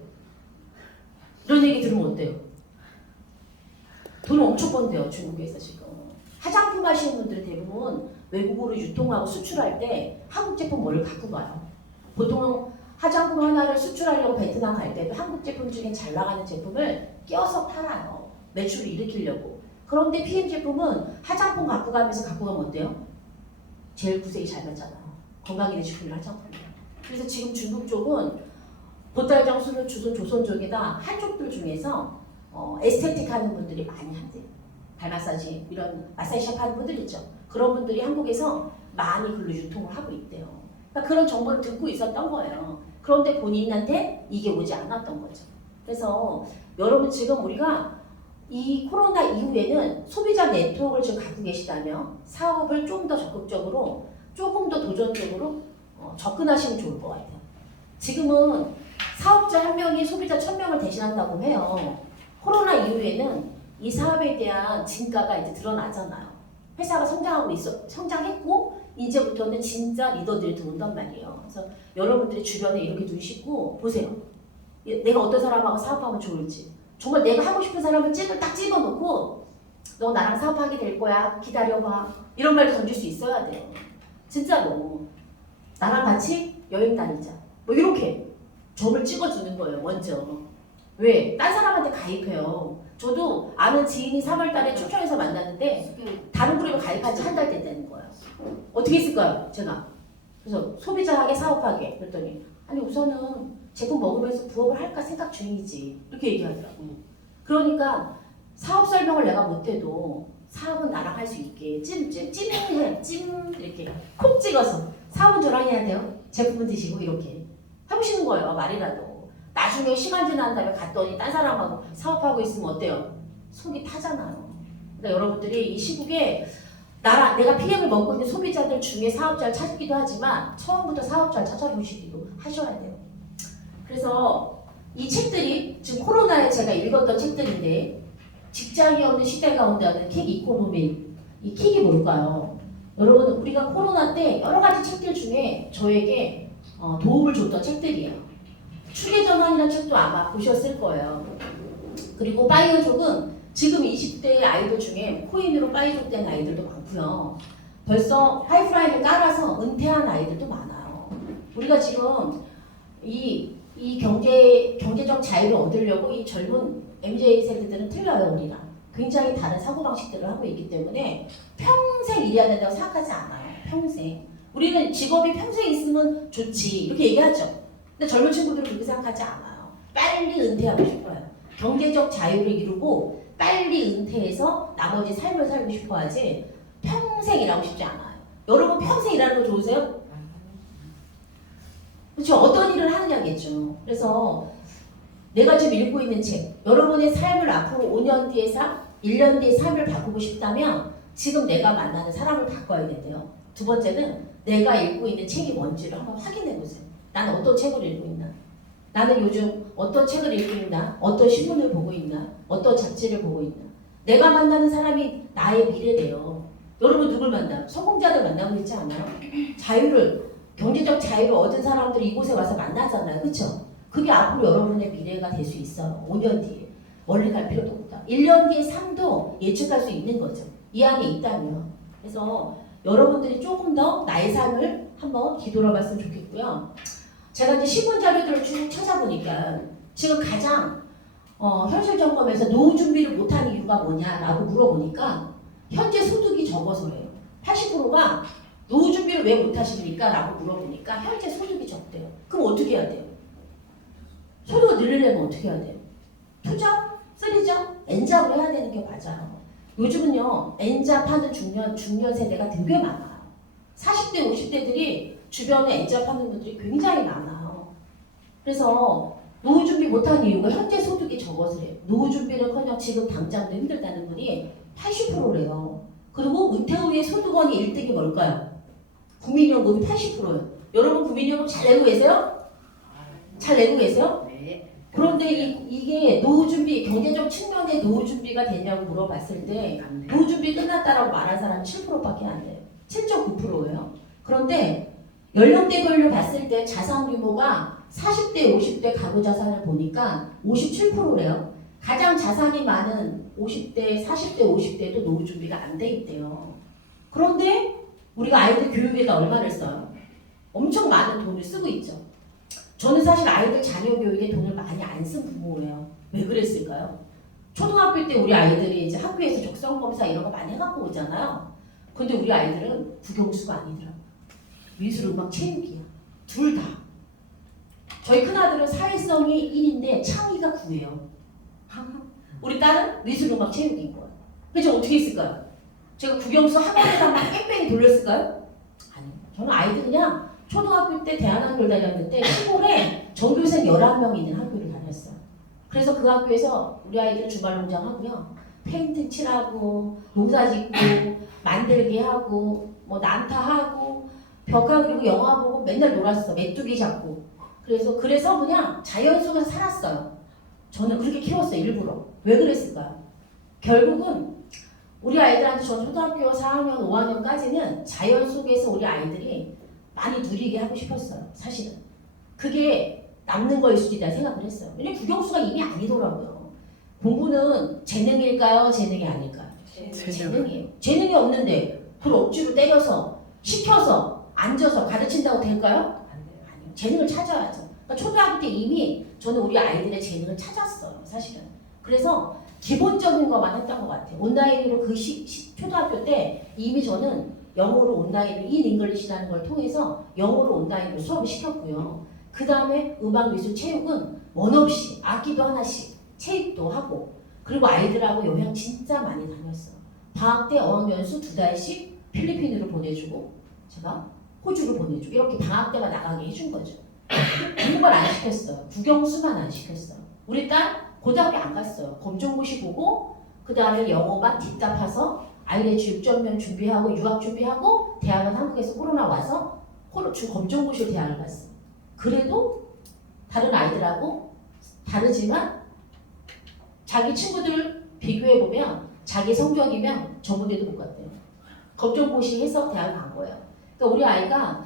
이런 얘기 들으면 어때요? 돈을 엄청 번대요, 중국에서 지금. 화장품 하시는 분들은 대부분 외국으로 유통하고 수출할 때 한국 제품 뭐를 갖고 가요. 보통 화장품 하나를 수출하려고 베트남 갈 때도 한국 제품 중에 잘 나가는 제품을 껴서 팔아요. 매출을 일으키려고. 그런데 PM 제품은 화장품 갖고 가면서 갖고 가면 어때요? 제일 구색이 잘 맞잖아요. 건강기능식품 화장품이에요. 그래서 지금 중국 쪽은 보따리 장수를 주선 조선 쪽에다 한족들 중에서 에스테틱 하는 분들이 많이 한대요. 발 마사지 이런 마사지샵 하는 분들 있죠. 그런 분들이 한국에서 많이 글로 유통을 하고 있대요. 그러니까 그런 정보를 듣고 있었던 거예요. 그런데 본인한테 이게 오지 않았던 거죠. 그래서 여러분 지금 우리가 이 코로나 이후에는 소비자 네트워크를 지금 갖고 계시다면 사업을 좀 더 적극적으로 조금 더 도전적으로 접근하시면 좋을 것 같아요. 지금은 사업자 한 명이 소비자 1000명을 대신한다고 해요. 코로나 이후에는 이 사업에 대한 진가가 이제 드러나잖아요. 회사가 성장했고 이제부터는 진짜 리더들이 들어온단 말이에요. 그래서 여러분들이 주변에 이렇게 눈 씻고 보세요. 내가 어떤 사람하고 사업하면 좋을지. 정말 내가 하고 싶은 사람을 딱 집어놓고 너 나랑 사업하게 될 거야. 기다려봐. 이런 말도 던질 수 있어야 돼요. 진짜로. 나랑 같이 여행 다니자. 뭐 이렇게 점을 찍어주는 거예요. 먼저. 왜? 딴 사람한테 가입해요. 저도 아는 지인이 3월 달에 춘천에서 만났는데 다른 그룹에 가입한 지 한 달 됐다는 거예요. 어떻게 했을까요? 제가. 그래서 소비자하게 사업하게 그랬더니 아니 우선은 제품 먹으면서 부업을 할까 생각 중이지. 이렇게 얘기하더라고요. 그러니까 사업 설명을 내가 못해도 사업은 나랑 할 수 있게 찜 이렇게 콕 찍어서 사업은 저랑 해야 돼요. 제품은 드시고 이렇게 해보시는 거예요. 말이라도. 나중에 시간 지난 다음에 갔더니 딴 사람하고 사업하고 있으면 어때요? 속이 타잖아요. 그러니까 여러분들이 이 시국에 내가 PM을 먹고 있는 소비자들 중에 사업자를 찾기도 하지만 처음부터 사업자를 찾아보시기도 하셔야 돼요. 그래서 이 책들이 지금 코로나에 제가 읽었던 책들인데 직장이 없는 시대 가운데 하는 킥 이코노미. 이 킥이 뭘까요? 여러분 우리가 코로나 때 여러 가지 책들 중에 저에게 도움을 줬던 책들이에요. 추계전환이라는 책도 아마 보셨을 거예요. 그리고 파이어족은 지금 20대 아이들 중에 코인으로 파이어족 된 아이들도 많고요. 벌써 파이프라인을 깔아서 은퇴한 아이들도 많아요. 우리가 지금 이 경제적 자유를 얻으려고 이 젊은 MZ 세대들은 틀려요, 우리랑. 굉장히 다른 사고방식들을 하고 있기 때문에 평생 일해야 된다고 생각하지 않아요. 평생. 우리는 직업이 평생 있으면 좋지 이렇게 얘기하죠. 근데 젊은 친구들은 그렇게 생각하지 않아요. 빨리 은퇴하고 싶어요. 경제적 자유를 이루고 빨리 은퇴해서 나머지 삶을 살고 싶어 하지 평생 일하고 싶지 않아요. 여러분 평생 일하는 거 좋으세요? 그렇죠? 어떤 일을 하느냐겠죠. 그래서 내가 지금 읽고 있는 책, 여러분의 삶을 앞으로 5년 뒤의 삶, 1년 뒤의 삶을 바꾸고 싶다면 지금 내가 만나는 사람을 바꿔야 된대요. 두 번째는 내가 읽고 있는 책이 뭔지를 한번 확인해 보세요. 나는 어떤 책을 읽고 있나? 나는 요즘 어떤 책을 읽고 있나? 어떤 신문을 보고 있나? 어떤 잡지를 보고 있나? 내가 만나는 사람이 나의 미래래요. 여러분 누굴 만나? 성공자들 만나고 있지 않나요? 경제적 자유를 얻은 사람들이 이곳에 와서 만나잖아요. 그렇죠? 그게 앞으로 여러분의 미래가 될 수 있어요. 5년 뒤에. 멀리 갈 필요도 없다. 1년 뒤의 삶도 예측할 수 있는 거죠. 이 안에 있다면. 그래서 여러분들이 조금 더 나의 삶을 한번 뒤돌아봤으면 좋겠고요. 제가 이제 신문 자료들을 쭉 찾아보니까 지금 가장 현실 점검에서 노후 준비를 못한 이유가 뭐냐라고 물어보니까 현재 소득이 적어서래요. 80%가 노후 준비를 왜 못하십니까? 라고 물어보니까 현재 소득이 적대요. 그럼 어떻게 해야 돼요? 소득을 늘리려면 어떻게 해야 돼요? 투자? 쓰리자? N잡으로 해야 되는 게 맞아요. 요즘은요 N잡 하는 중년 세대가 되게 많아요. 40대 50대들이 주변에 N잡 하는 분들이 굉장히 많아요. 그래서 노후 준비 못한 이유가 현재 소득이 적어서래요. 노후 준비는커녕 지금 당장도 힘들다는 분이 80%래요. 그리고 은퇴 후에 소득원이 1등이 뭘까요? 국민연금이 80%예요. 여러분 국민연금 잘 내고 계세요? 잘 내고 계세요? 네. 그런데 이게 노후 준비, 경제적 측면의 노후 준비가 되냐고 물어봤을 때 노후 준비 끝났다라고 말한 사람이 7%밖에 안 돼요. 7.9%예요. 그런데 연령대별로 봤을 때 자산 규모가 40대, 50대 가구 자산을 보니까 57%래요. 가장 자산이 많은 50대, 40대, 50대도 노후 준비가 안 돼 있대요. 그런데 우리가 아이들 교육에다 얼마를 써요? 엄청 많은 돈을 쓰고 있죠. 저는 사실 아이들 자녀 교육에 돈을 많이 안 쓴 부모예요. 왜 그랬을까요? 초등학교 때 우리 아이들이 이제 학교에서 적성검사 이런 거 많이 해갖고 오잖아요. 근데 우리 아이들은 국영수가 아니더라고요. 미술, 음악, 체육이야. 둘 다. 저희 큰아들은 사회성이 1인데 창의가 9예요. 우리 딸은 미술, 음악, 체육인 거예요. 그래서 어떻게 했을까요? 제가 국영수 학원에다 막 뺑뺑이 돌렸을까요? 아니요. 저는 아이들 그냥 초등학교 때 대한학교를 다녔는데 시골에 전교생 11명 있는 학교를 다녔어요. 그래서 그 학교에서 우리 아이들은 주말 농장 하고요. 페인팅 칠하고 농사 짓고 만들기 하고 뭐 난타하고 벽화 그리고 영화 보고 맨날 놀았어. 메뚜기 잡고. 그래서 그냥 자연 속에서 살았어요. 저는 그렇게 키웠어요. 일부러. 왜 그랬을까요? 결국은 우리 아이들한테 전 초등학교 4학년, 5학년까지는 자연 속에서 우리 아이들이 많이 누리게 하고 싶었어요. 사실은. 그게 남는 거일 수도 있다는 생각을 했어요. 왜냐면 국영수가 이미 아니더라고요. 공부는 재능일까요? 재능이 아닐까요? 재능이에요. 재능이 없는데 그걸 억지로 때려서 시켜서 앉아서 가르친다고 될까요? 아니요. 재능을 찾아야죠. 그러니까 초등학교 때 이미 저는 우리 아이들의 재능을 찾았어요. 사실은. 그래서 기본적인 것만 했던 것 같아요. 온라인으로 초등학교 때 이미 저는 영어로 온라인으로 인잉글리시라는 걸 통해서 영어로 온라인으로 수업을 시켰고요. 그 다음에 음악, 미술, 체육은 원 없이 악기도 하나씩 체육도 하고 그리고 아이들하고 여행 진짜 많이 다녔어요. 방학 때 어학연수 2달씩 필리핀으로 보내주고 제가 호주로 보내주고 이렇게 방학 때만 나가게 해준 거죠. 공부를 안 시켰어요. 국영수만 안 시켰어요. 우리 딸 고등학교 안 갔어요. 검정고시 보고 그 다음에 영어만 뒷답해서 IELTS 6점면 준비하고 유학 준비하고 대학은 한국에서 코로나 와서 검정고시 대학을 갔어요. 그래도 다른 아이들하고 다르지만 자기 친구들 비교해보면 자기 성적이면 저보다도 못 갔대요. 검정고시 해서 대학 간 거예요. 그러니까 우리 아이가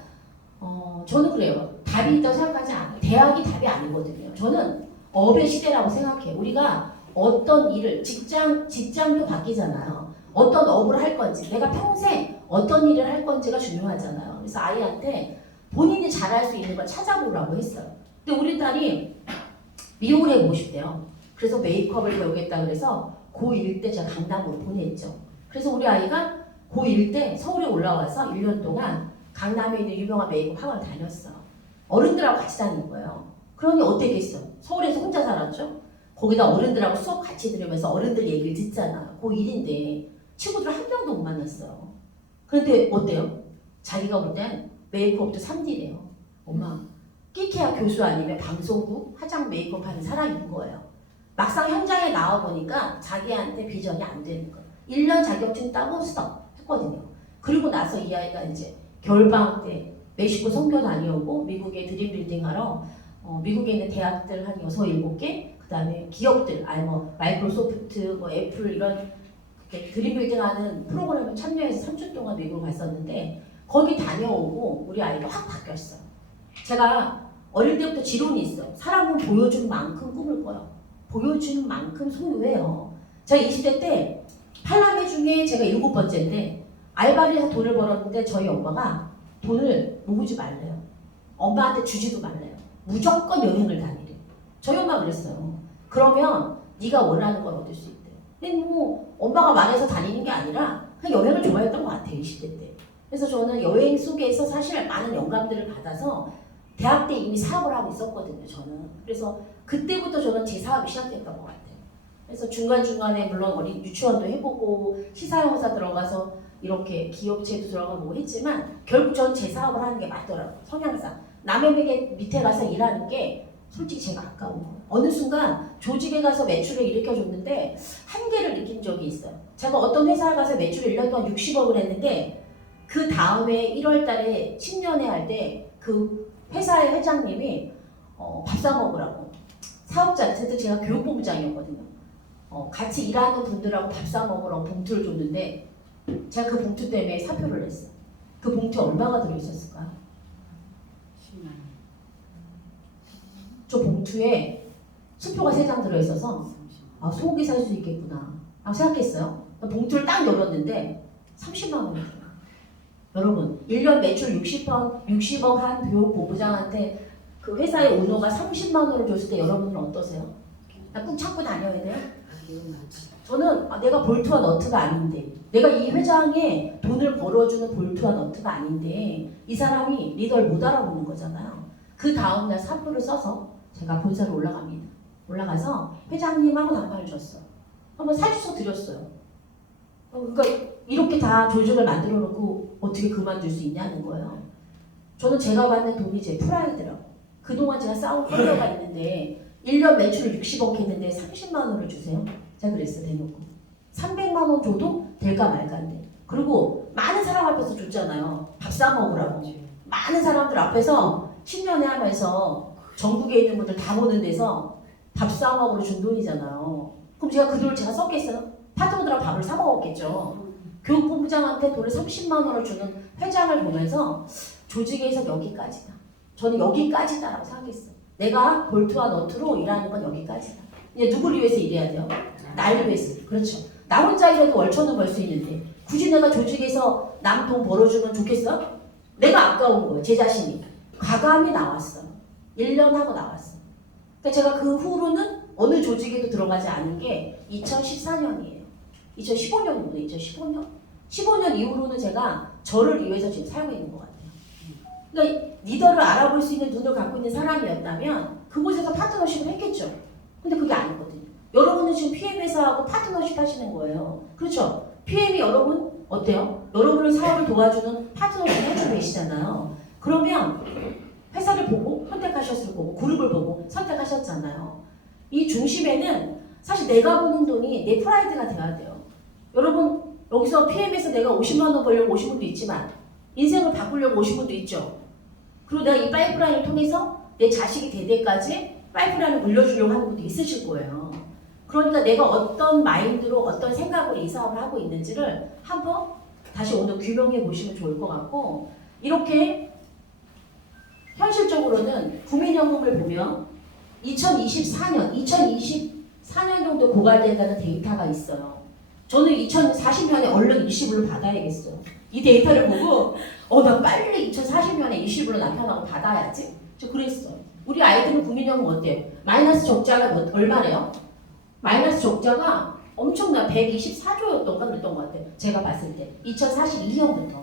저는 그래요. 답이 있다고 생각하지 않아요. 대학이 답이 아니거든요. 저는 업의 시대라고 생각해요. 우리가 어떤 일을 직장도 바뀌잖아요. 어떤 업을 할 건지 내가 평생 어떤 일을 할 건지가 중요하잖아요. 그래서 아이한테 본인이 잘할 수 있는 걸 찾아보라고 했어요. 근데 우리 딸이 미용을 해보고 싶대요. 그래서 메이크업을 배우겠다 그래서 고1 때 제가 강남으로 보냈죠. 그래서 우리 아이가 고1 때 서울에 올라와서 1년 동안 강남에 있는 유명한 메이크업 학원을 다녔어. 어른들하고 같이 다닌 거예요. 그러니 어땠겠어? 서울에서 혼자 살았죠? 거기다 어른들하고 수업 같이 들으면서 어른들 얘기를 듣잖아. 고1인데 친구들 한 명도 못 만났어요. 그런데 어때요? 자기가 볼 땐 메이크업도 3D래요. 엄마, 끼케야 교수 아니면 방송국 화장 메이크업 하는 사람인 거예요. 막상 현장에 나와보니까 자기한테 비전이 안 되는 거예요. 1년 자격증 따고 스톱 했거든요. 그리고 나서 이 아이가 이제 겨울방학 때 멕시코 선교 다녀오고 미국에 드림빌딩 하러 미국에 있는 대학들 한 6, 7개 그 다음에 기업들 아니 뭐 마이크로소프트 뭐 애플 이런 드림빌딩 하는 프로그램을 참여해서 3주 동안 미국을 갔었는데 거기 다녀오고 우리 아이가 확 바뀌었어요. 제가 어릴 때부터 지론이 있어. 사람은 보여준 만큼 꿈을 꿔요. 보여주는 만큼 소유해요. 제가 20대 때 8남매 중에 제가 7번째인데 알바를 해서 돈을 벌었는데 저희 엄마가 돈을 모으지 말래요. 엄마한테 주지도 말래요. 무조건 여행을 다니래요. 저희 엄마가 그랬어요. 그러면 네가 원하는 걸 얻을 수 있대요. 근데 뭐 엄마가 말해서 다니는 게 아니라 그냥 여행을 좋아했던 것 같아요. 20대 때. 그래서 저는 여행 속에서 사실 많은 영감들을 받아서 대학 때 이미 사업을 하고 있었거든요. 저는. 그래서 그때부터 저는 제 사업이 시작됐던 것 같아요. 그래서 중간중간에 물론 어린 유치원도 해보고 시사회사 들어가서 이렇게 기업체도 들어가고 했지만 결국 저는 제 사업을 하는 게 맞더라고요. 성향상. 남의 밑에 가서 일하는 게 솔직히 제가 아까운 거예요. 어느 순간 조직에 가서 매출을 일으켜줬는데 한계를 느낀 적이 있어요. 제가 어떤 회사에 가서 매출을 1년 동안 60억을 했는데 그 다음에 1월 달에 신년회 할 때 그 회사의 회장님이 밥 사 먹으라고 사업자, 그때 제가 교육본부장이었거든요. 같이 일하는 분들하고 밥 사 먹으라고 봉투를 줬는데 제가 그 봉투 때문에 사표를 냈어요. 그 봉투에 얼마가 들어있었을까요? 10만 원. 저 봉투에 수표가 3장 들어있어서 아, 소고기 살 수 있겠구나 라고 생각했어요. 봉투를 딱 열었는데 30만 원이더라고요. 여러분 1년 매출 60억 한 교육본부장한테 그 회사의 오너가 30만 원을 줬을 때 여러분은 어떠세요? 꾹 참고 다녀야 돼요? 저는 내가 볼트와 너트가 아닌데 내가 이 회장에 돈을 벌어주는 볼트와 너트가 아닌데 이 사람이 리더를 못 알아보는 거잖아요. 그 다음날 사표를 써서 제가 본사로 올라갑니다. 올라가서 회장님하고 담판을 줬어요. 한번 사주서 드렸어요. 그러니까 이렇게 다 조직을 만들어 놓고 어떻게 그만둘 수 있냐는 거예요. 저는 제가 받는 돈이 제 프라이드라고. 그동안 제가 쌓은 커리어가 있는데 1년 매출을 60억 했는데 30만 원을 주세요. 제가 그랬어요. 대놓고. 300만 원 줘도 될까 말까인데. 그리고 많은 사람 앞에서 줬잖아요. 밥 사 먹으라고. 많은 사람들 앞에서 10년에 하면서 전국에 있는 분들 다 모는 데서 밥 사 먹으러 준 돈이잖아요. 그럼 제가 그 돈을 제가 썼겠어요? 파트너들하고 밥을 사 먹었겠죠. 교육본부장한테 돈을 30만 원을 주는 회장을 보면서 조직에서 여기까지다. 저는 여기까지다라고 생각했어요. 내가 볼트와 너트로 일하는 건 여기까지다. 이제 누구를 위해서 일해야 돼요? 나를 위해서. 그렇죠. 나 혼자 일해도 월천은 벌 수 있는데 굳이 내가 조직에서 남 돈 벌어주면 좋겠어? 내가 아까운 거예요. 제 자신이. 과감히 나왔어요. 1년 하고 나왔어요. 그러니까 제가 그 후로는 어느 조직에도 들어가지 않은 게 2014년이에요. 2015년이거든요. 2015년. 15년 이후로는 제가 저를 위해서 지금 살고 있는 것 같아요. 그러니까 리더를 알아볼 수 있는 눈을 갖고 있는 사람이었다면 그곳에서 파트너십을 했겠죠. 근데 그게 아니거든요. 여러분은 지금 PM 회사하고 파트너십 하시는 거예요. 그렇죠? PM이 여러분 어때요? 여러분을 사업을 도와주는 파트너십 해주고 계시잖아요. 그러면 회사를 보고 선택하셨을 거고 그룹을 보고 선택하셨잖아요. 이 중심에는 사실 내가 버는 돈이 내 프라이드가 돼야 돼요. 여러분 여기서 PM에서 내가 50만 원 벌려고 오신 분도 있지만 인생을 바꾸려고 오신 분도 있죠. 그리고 내가 이 파이프라인을 통해서 내 자식이 대대까지 파이프라인을 물려주려고 하는 분도 있으실 거예요. 그러니까 내가 어떤 마인드로 어떤 생각으로 이 사업을 하고 있는지를 한번 다시 오늘 규명해 보시면 좋을 것 같고 이렇게 현실적으로는 국민연금을 보면 2024년 정도 고갈된다는 데이터가 있어요. 저는 2040년에 얼른 일시불로 받아야겠어요. 이 데이터를 보고 나 빨리 2040년에 일시불로 남편하고 받아야지. 저 그랬어요. 우리 아이들은 국민연금 어때요? 마이너스 적자가 얼마래요? 마이너스 적자가 엄청나 124조였던가 그랬던 것 같아요. 제가 봤을 때 2042년부터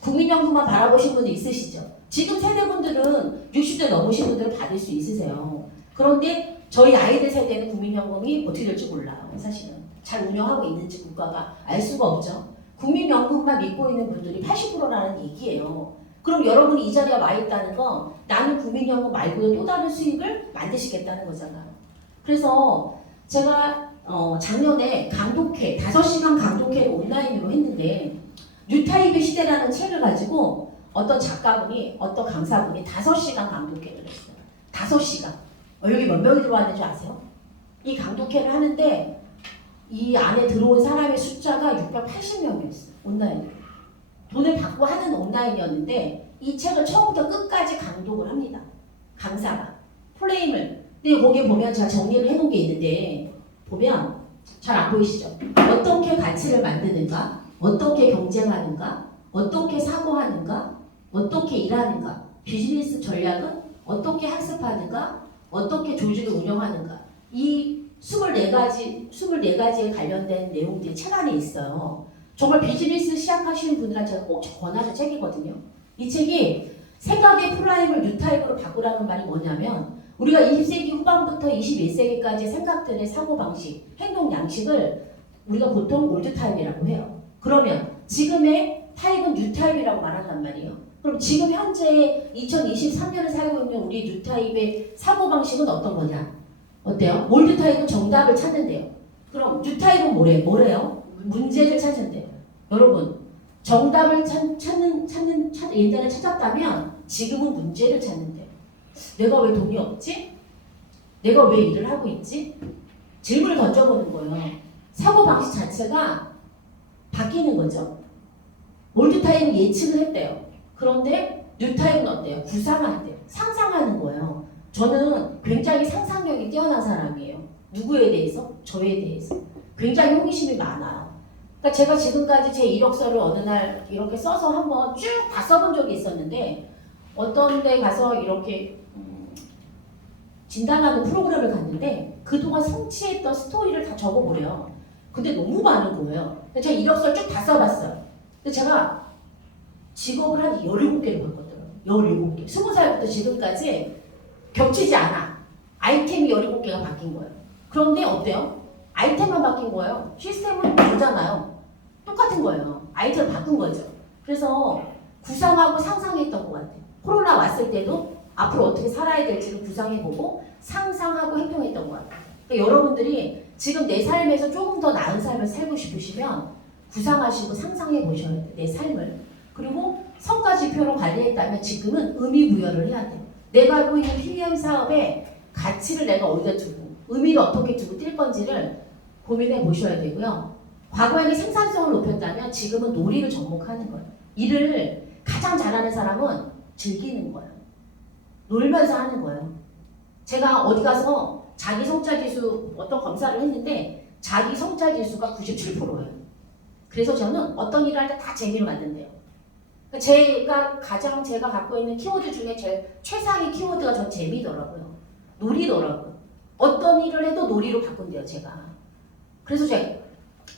국민연금만 바라보신 분들 있으시죠? 지금 세대분들은 60대 넘으신 분들은 받을 수 있으세요. 그런데 저희 아이들 세대는 국민연금이 어떻게 될지 몰라요. 사실은 잘 운영하고 있는지 국가가 알 수가 없죠. 국민연금만 믿고 있는 분들이 80%라는 얘기예요. 그럼 여러분이 이 자리에 와 있다는 건 나는 국민연금 말고도 또 다른 수익을 만드시겠다는 거잖아요. 그래서 제가 작년에 강독회, 5시간 강독회를 온라인으로 했는데 뉴타입의 시대라는 책을 가지고 어떤 작가분이, 어떤 강사분이 5시간 강독회를 했어요. 5시간. 여기 몇 명이 들어왔는지 아세요? 이 강독회를 하는데 이 안에 들어온 사람의 숫자가 680명이었어요. 온라인으로. 돈을 받고 하는 온라인이었는데 이 책을 처음부터 끝까지 강독을 합니다. 강사가. 프레임을. 근데 거기에 보면 제가 정리를 해놓은 게 있는데 보면 잘 안 보이시죠? 어떻게 가치를 만드는가? 어떻게 경쟁하는가? 어떻게 사고하는가? 어떻게 일하는가? 비즈니스 전략은 어떻게 학습하는가? 어떻게 조직을 운영하는가? 이 24가지에 관련된 내용들이 책 안에 있어요. 정말 비즈니스 시작하시는 분들한테 제가 꼭 권하는 책이거든요. 이 책이 생각의 프라임을 뉴타입으로 바꾸라는 말이 뭐냐면 우리가 20세기 후반부터 21세기까지 생각들의 사고방식, 행동 양식을 우리가 보통 올드타입이라고 해요. 그러면 지금의 타입은 뉴타입이라고 말한단 말이에요. 그럼 지금 현재 2023년을 살고 있는 우리 뉴타입의 사고방식은 어떤 거냐? 어때요? 올드타입은 정답을 찾는데요. 그럼 뉴타입은 뭐래요? 문제를 찾는데요. 여러분, 정답을 예전에 찾았다면 지금은 문제를 찾는데요. 내가 왜 돈이 없지? 내가 왜 일을 하고 있지? 질문을 던져보는 거예요. 사고방식 자체가 바뀌는 거죠. 올드타입은 예측을 했대요. 그런데 뉴타입은 어때요? 구상한대요. 상상하는 거예요. 저는 굉장히 상상력이 뛰어난 사람이에요. 누구에 대해서? 저에 대해서. 굉장히 호기심이 많아요. 그러니까 제가 지금까지 제 이력서를 어느 날 이렇게 써서 한번 쭉 다 써본 적이 있었는데 어떤 데 가서 이렇게 진단하는 프로그램을 갔는데 그동안 성취했던 스토리를 다 적어보래요. 근데 너무 많은 거예요. 제가 이력서를 쭉 다 써봤어요. 근데 제가 직업을 한 17개를 바꿨더라고요. 17개. 20살부터 지금까지 겹치지 않아. 아이템이 17개가 바뀐 거예요. 그런데 어때요? 아이템만 바뀐 거예요. 시스템은 다르잖아요. 똑같은 거예요. 아이템을 바꾼 거죠. 그래서 구상하고 상상했던 것 같아요. 코로나 왔을 때도 앞으로 어떻게 살아야 될지를 구상해보고 상상하고 행동했던 것 같아요. 그러니까 여러분들이 지금 내 삶에서 조금 더 나은 삶을 살고 싶으시면 구상하시고 상상해 보셔야 돼요. 내 삶을. 그리고 성과 지표로 관리했다면 지금은 의미 부여를 해야 돼요. 내가 알고 있는 PM 사업에 가치를 내가 어디다 두고 의미를 어떻게 두고 뛸 건지를 고민해 보셔야 되고요. 과거에는 생산성을 높였다면 지금은 놀이를 접목하는 거예요. 일을 가장 잘하는 사람은 즐기는 거예요. 놀면서 하는 거예요. 제가 어디 가서 자기 성찰지수 어떤 검사를 했는데 자기 성찰지수가 97%예요. 그래서 저는 어떤 일을 할 때 다 재미로 만든대요. 제가 갖고 있는 키워드 중에 제일 최상위 키워드가 전 재미더라고요. 놀이더라고요. 어떤 일을 해도 놀이로 바꾼대요, 제가. 그래서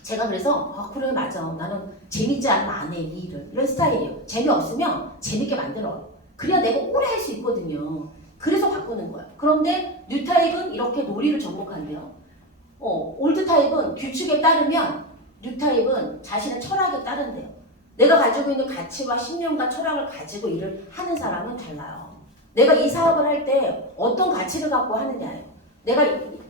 제가 그래서 그래 맞아. 나는 재밌지 않으면 안 해, 이 일을. 이런 스타일이에요. 재미없으면 재밌게 만들어요. 그래야 내가 오래 할 수 있거든요. 그래서 바꾸는 거예요. 그런데 뉴타입은 이렇게 놀이를 접목한대요. 올드타입은 규칙에 따르면 뉴타입은 자신의 철학에 따른대요. 내가 가지고 있는 가치와 신념과 철학을 가지고 일을 하는 사람은 달라요. 내가 이 사업을 할 때 어떤 가치를 갖고 하느냐예요. 내가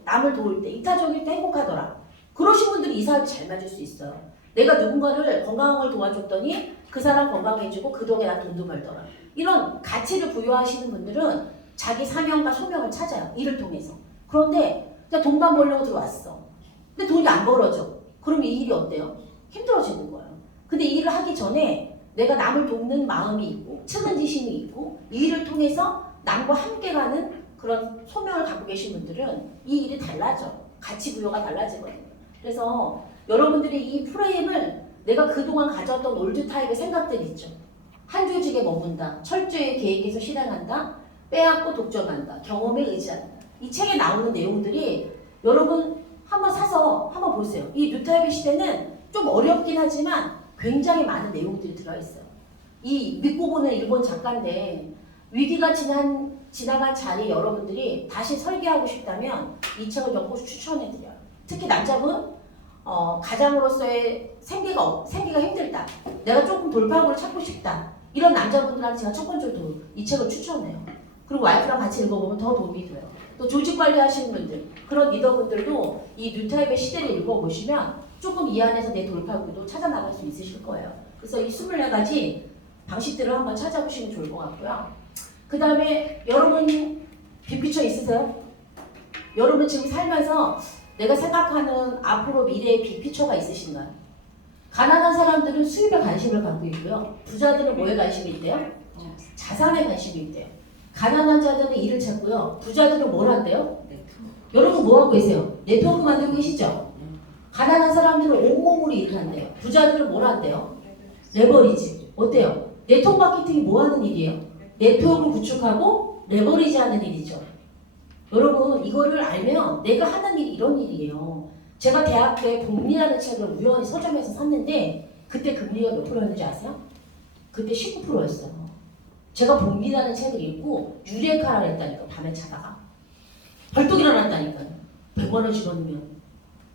남을 도울 때, 이타적일 때 행복하더라. 그러신 분들이 이 사업이 잘 맞을 수 있어요. 내가 누군가를 건강을 도와줬더니 그 사람 건강해지고 그 덕에 난 돈도 벌더라. 이런 가치를 부여하시는 분들은 자기 사명과 소명을 찾아요. 일을 통해서. 그런데 그냥 돈만 벌려고 들어왔어. 근데 돈이 안 벌어져. 그럼 이 일이 어때요? 힘들어지는 거예요. 근데 이 일을 하기 전에 내가 남을 돕는 마음이 있고 측은지심이 있고 이 일을 통해서 남과 함께 가는 그런 소명을 갖고 계신 분들은 이 일이 달라져. 가치 부여가 달라지거든요. 그래서 여러분들이 이 프레임을 내가 그동안 가졌던 올드 타입의 생각들 있죠. 한 조직에 머문다. 철저히 계획해서 실행한다. 빼앗고 독점한다. 경험에 의지한다. 이 책에 나오는 내용들이 여러분 한번 사서 한번 보세요. 이 뉴타입의 시대는 좀 어렵긴 하지만 굉장히 많은 내용들이 들어있어요. 이 믿고 보는 일본 작가인데 위기가 지나간 자리에 여러분들이 다시 설계하고 싶다면 이 책을 적고 추천해드려요. 특히 남자분 가장으로서의 생계가 힘들다. 내가 조금 돌파구를 찾고 싶다. 이런 남자분들한테 제가 첫 번째로 이 책을 추천해요. 그리고 와이프랑 같이 읽어보면 더 도움이 돼요. 또 조직 관리하시는 분들, 그런 리더분들도 이 뉴타입의 시대를 읽어보시면 조금 이 안에서 내 돌파구도 찾아나갈 수 있으실 거예요. 그래서 이 24가지 방식들을 한번 찾아보시면 좋을 것 같고요. 그 다음에 여러분 빅피처 있으세요? 여러분 지금 살면서 내가 생각하는 앞으로 미래의 빅피처가 있으신가요? 가난한 사람들은 수입에 관심을 갖고 있고요. 부자들은 뭐에 관심이 있대요? 자산에 관심이 있대요. 가난한 자들은 일을 찾고요. 부자들은 뭘 한대요? 여러분 뭐 하고 계세요? 네트워크 만들고 계시죠? 가난한 사람들은 온몸으로 일을 한대요. 부자들은 뭘 한대요? 레버리지. 어때요? 네트워크 마케팅이 뭐 하는 일이에요? 네트워크를 구축하고 레버리지 하는 일이죠. 여러분 이거를 알면 내가 하는 일이 이런 일이에요. 제가 대학 때 복리라는 책을 우연히 서점에서 샀는데 그때 금리가 몇 프로였는지 아세요? 그때 19%였어요. 제가 복리라는 책을 읽고 유레카를 했다니까. 밤에 자다가 벌떡 일어났다니까요. 100만 원씩 얻으면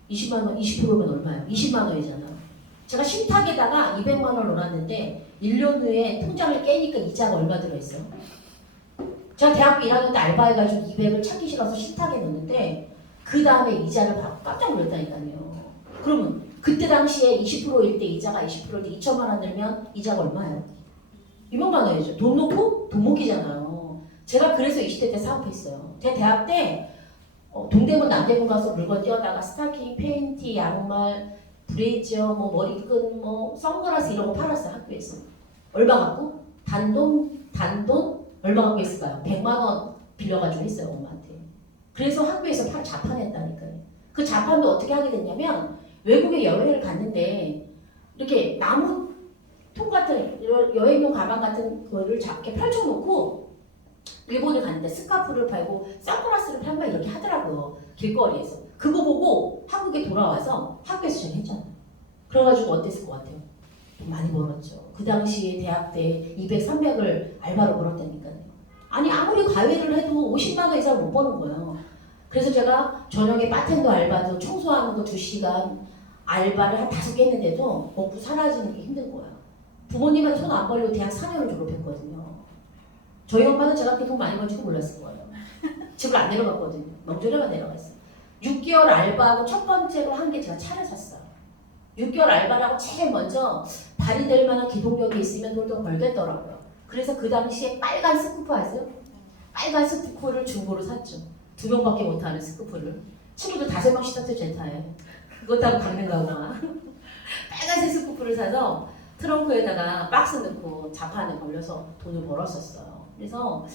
20만 원, 20%면 얼마예요? 20만 원이잖아. 제가 신탁에다가 200만 원 넣었는데 1년 후에 통장을 깨니까 이자가 얼마 들어있어요? 제가 대학교 1학년 때 알바해가지고 200을 찾기 싫어서 신탁에 넣었는데 그 다음에 이자를 받고 깜짝 놀랐다니까요. 그러면 그때 당시에 20%일 때 이자가 20%일 때 2천만 원 들면 이자가 얼마예요? 200만 원이죠. 돈 놓고 돈 못 끼잖아요. 제가 그래서 20대 때 사업했어요. 제가 대학 때 동대문 남대문 가서 물건 떼어다가 스타킹, 팬티, 양말, 브레이저, 뭐 머리끈, 뭐 선글라스 이런 거 팔았어요. 학교에서. 얼마 갖고? 단돈 얼마 갖고 있을까요? 100만 원 빌려가지고 했어요. 엄마한테. 그래서 학교에서 자판했다니까요. 그 자판도 어떻게 하게 됐냐면 외국에 여행을 갔는데 이렇게 나무 통 같은 여행용 가방 같은 거를 작게 펼쳐놓고 일본을 갔는데 스카프를 팔고 선글라스를 팔고 막 이렇게 하더라고요. 길거리에서. 그거 보고 한국에 돌아와서 학교에서 제가 했잖아요. 그래가지고 어땠을 것 같아요? 돈 많이 벌었죠. 그 당시에 대학 때 200, 300을 알바로 벌었다니까요. 아니 아무리 과외를 해도 50만 원 이상 못 버는 거예요. 그래서 제가 저녁에 바텐더 알바도 청소하는 거 2시간 알바를 한 5개 했는데도 먹고 살아지는 게 힘든 거예요. 부모님한테 손 안 벌리고 대학 4년을 졸업했거든요. 저희 엄마는 제가 그렇게 돈 많이 벌지도 몰랐을 거예요. 집을 안 내려갔거든요. 명절에만 내려갔어요. 6개월 알바하고 첫 번째로 한 게 제가 차를 샀어요. 6개월 알바를 하고 제일 먼저 발휘될 만한 기동력이 있으면 돈을 더 벌겠더라고요. 그래서 그 당시에 빨간 스쿠프 아세요? 빨간 스쿠프를 중고로 샀죠. 2명밖에 못하는 스쿠프를. 친구들 5명씩 탔죠, 제 타에. 그것 타고 강릉 가고 막. 빨간색 스쿠프를 사서 트렁크에다가 박스 넣고 자판에 걸려서 돈을 벌었었어요. 그래서